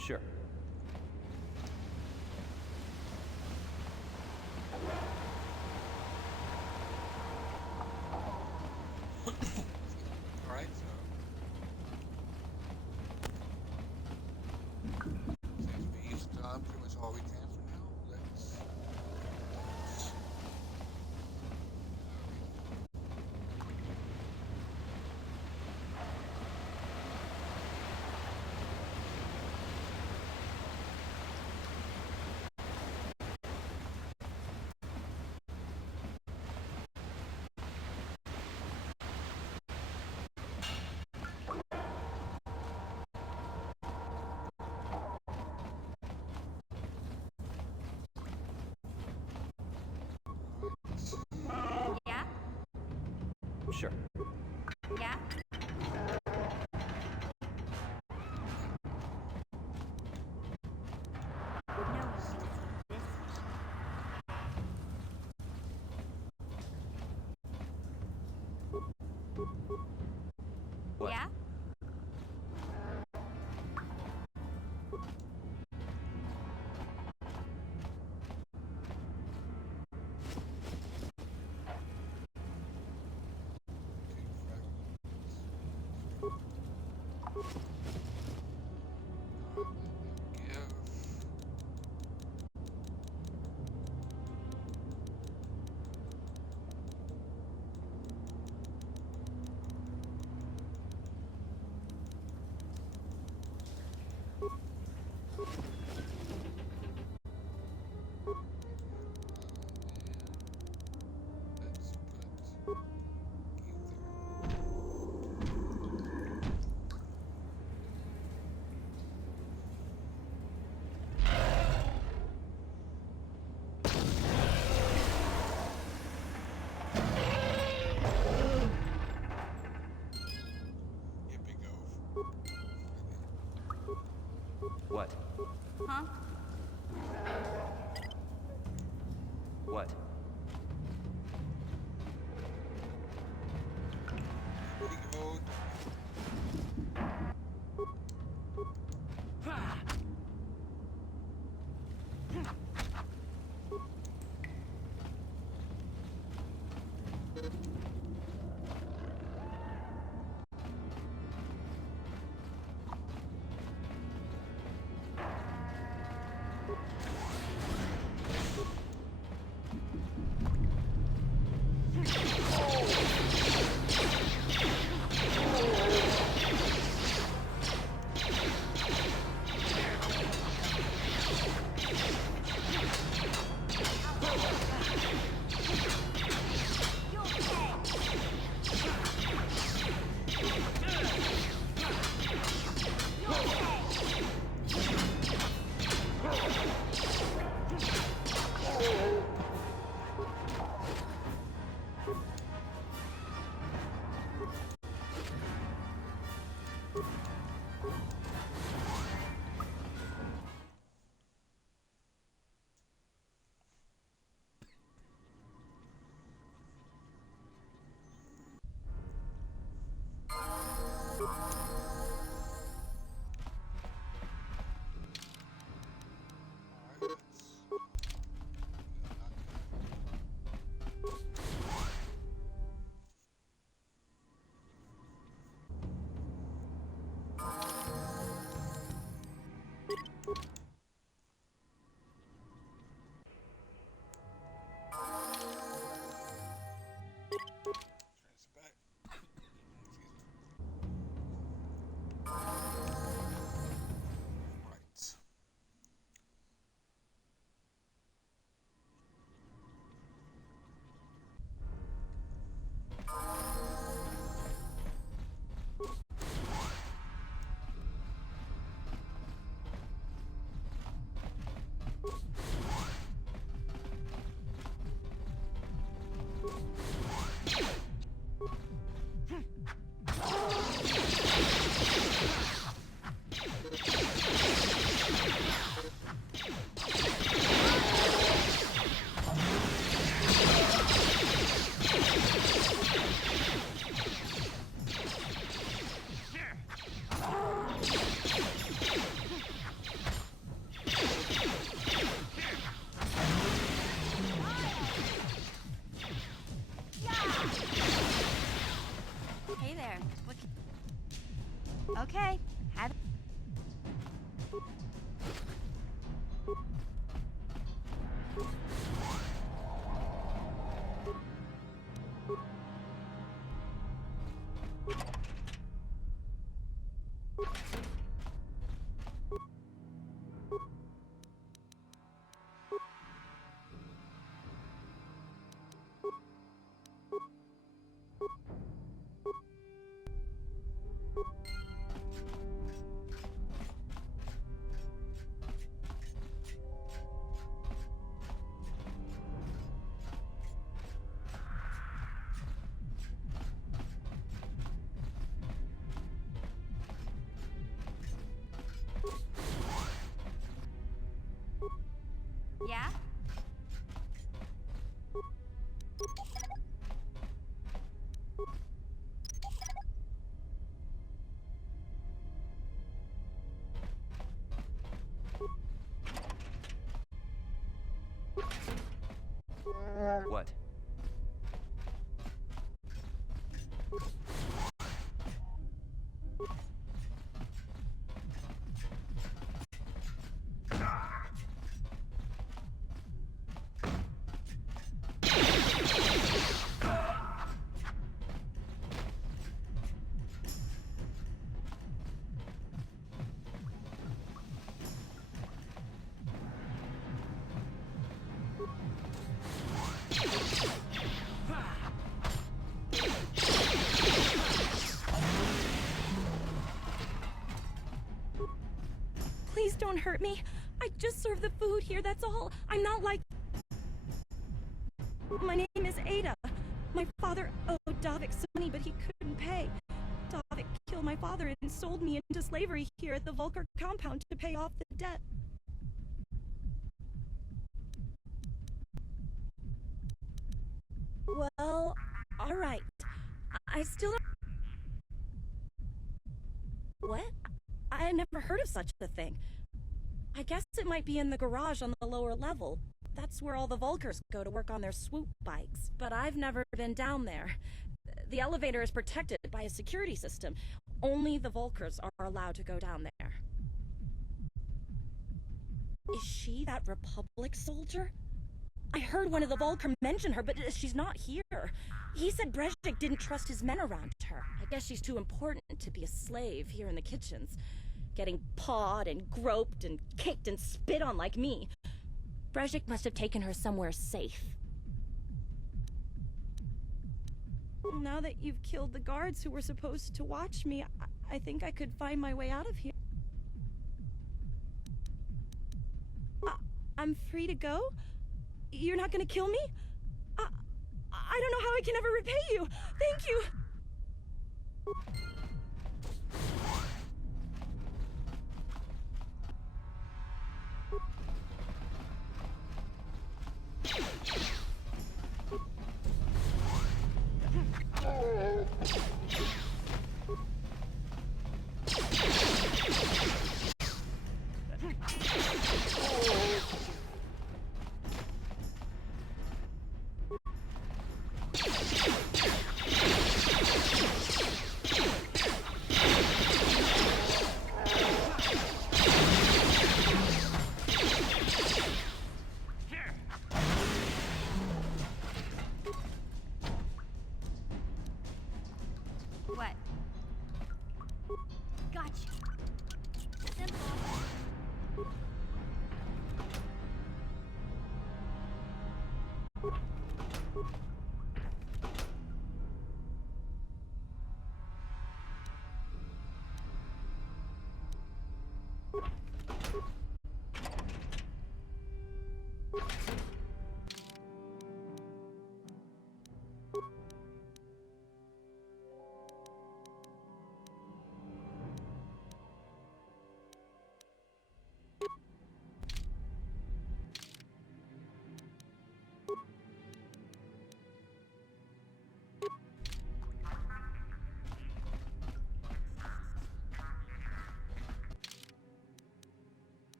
Sure. alright, so since we've done pretty much all we can for now, let's Yeah? Sure. Yeah? What? Yeah? What? Huh? What? Yeah? What? Please don't hurt me. I just serve the food here, that's all. I'm not like... My name is Ada. My father owed Davik some money, but he couldn't pay. Davik killed my father and sold me into slavery here at the Vulcar compound to pay off the debt. Well, alright. I still... What? I had never heard of such a thing. I guess it might be in the garage on the lower level. That's where all the Vulcars go to work on their swoop bikes. But I've never been down there. The elevator is protected by a security system. Only the Vulcars are allowed to go down there. Is she that Republic soldier? I heard one of the Vulcar mention her, but she's not here. He said Brezhik didn't trust his men around her. I guess she's too important to be a slave here in the kitchens. Getting pawed and groped and kicked and spit on like me. Brezhik must have taken her somewhere safe. Now that you've killed the guards who were supposed to watch me, I think I could find my way out of here. I'm free to go? You're not gonna kill me? I don't know how I can ever repay you. Thank you. What? Gotcha. Simple.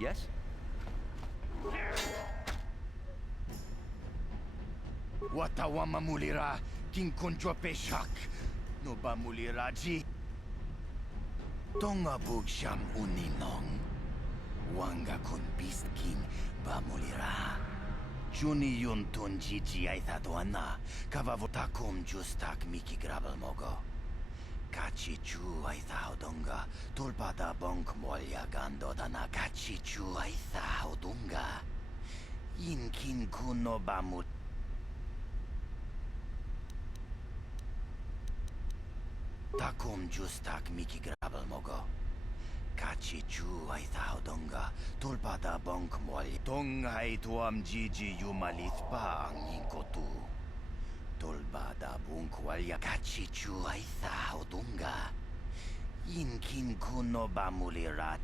Yes? Watawama mulira, king konjope shak. No ba muliraji? Tonga bug sham uninong. Wanga kun beast king ba mulira. Juni yun tun jiji aithadoana. Kavavotakum justak miki grabel mogo. Kachi chu aithaudunga. Tulpada bonk molya gando dana. Kachi chu aithaudunga. Inkin kuno ba mul. Takum justak miki grabel mogo. Kachi chu ay donga. Tulpada bonk mol. Tongai tuam jiji yumalit pa ang inkotu. Tulbada bunk walya kachi chu ay donga. Inkin kuno ba mulirat.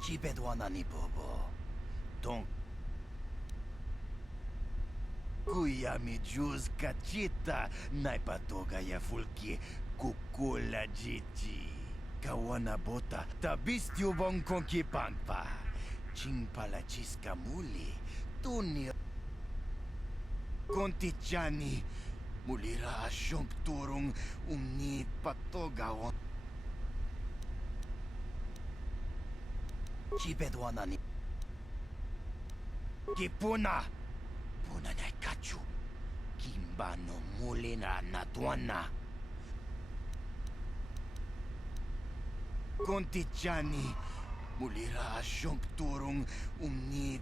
Chipedwana ni bobo. Tong. Kuya mi juz kachita. Naipatoga ya fulki. Kukula jiji. Kawana bota. Tabistyo bong konki pampa. Chingpala chiska muli. Tuni. Kontichani. Mulira asyong turong umni patogawan. Chipedwana ni. Kipuna. Puna na kachu. Kimbano muli na natwana. Kontichani, mulira asyong turong umni.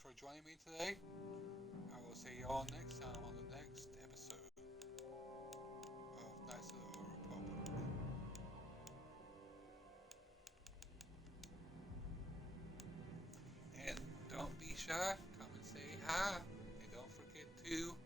for joining me today. I will see you all next time on the next episode of Knights of the Old Republic. And don't be shy, come and say hi. And don't forget to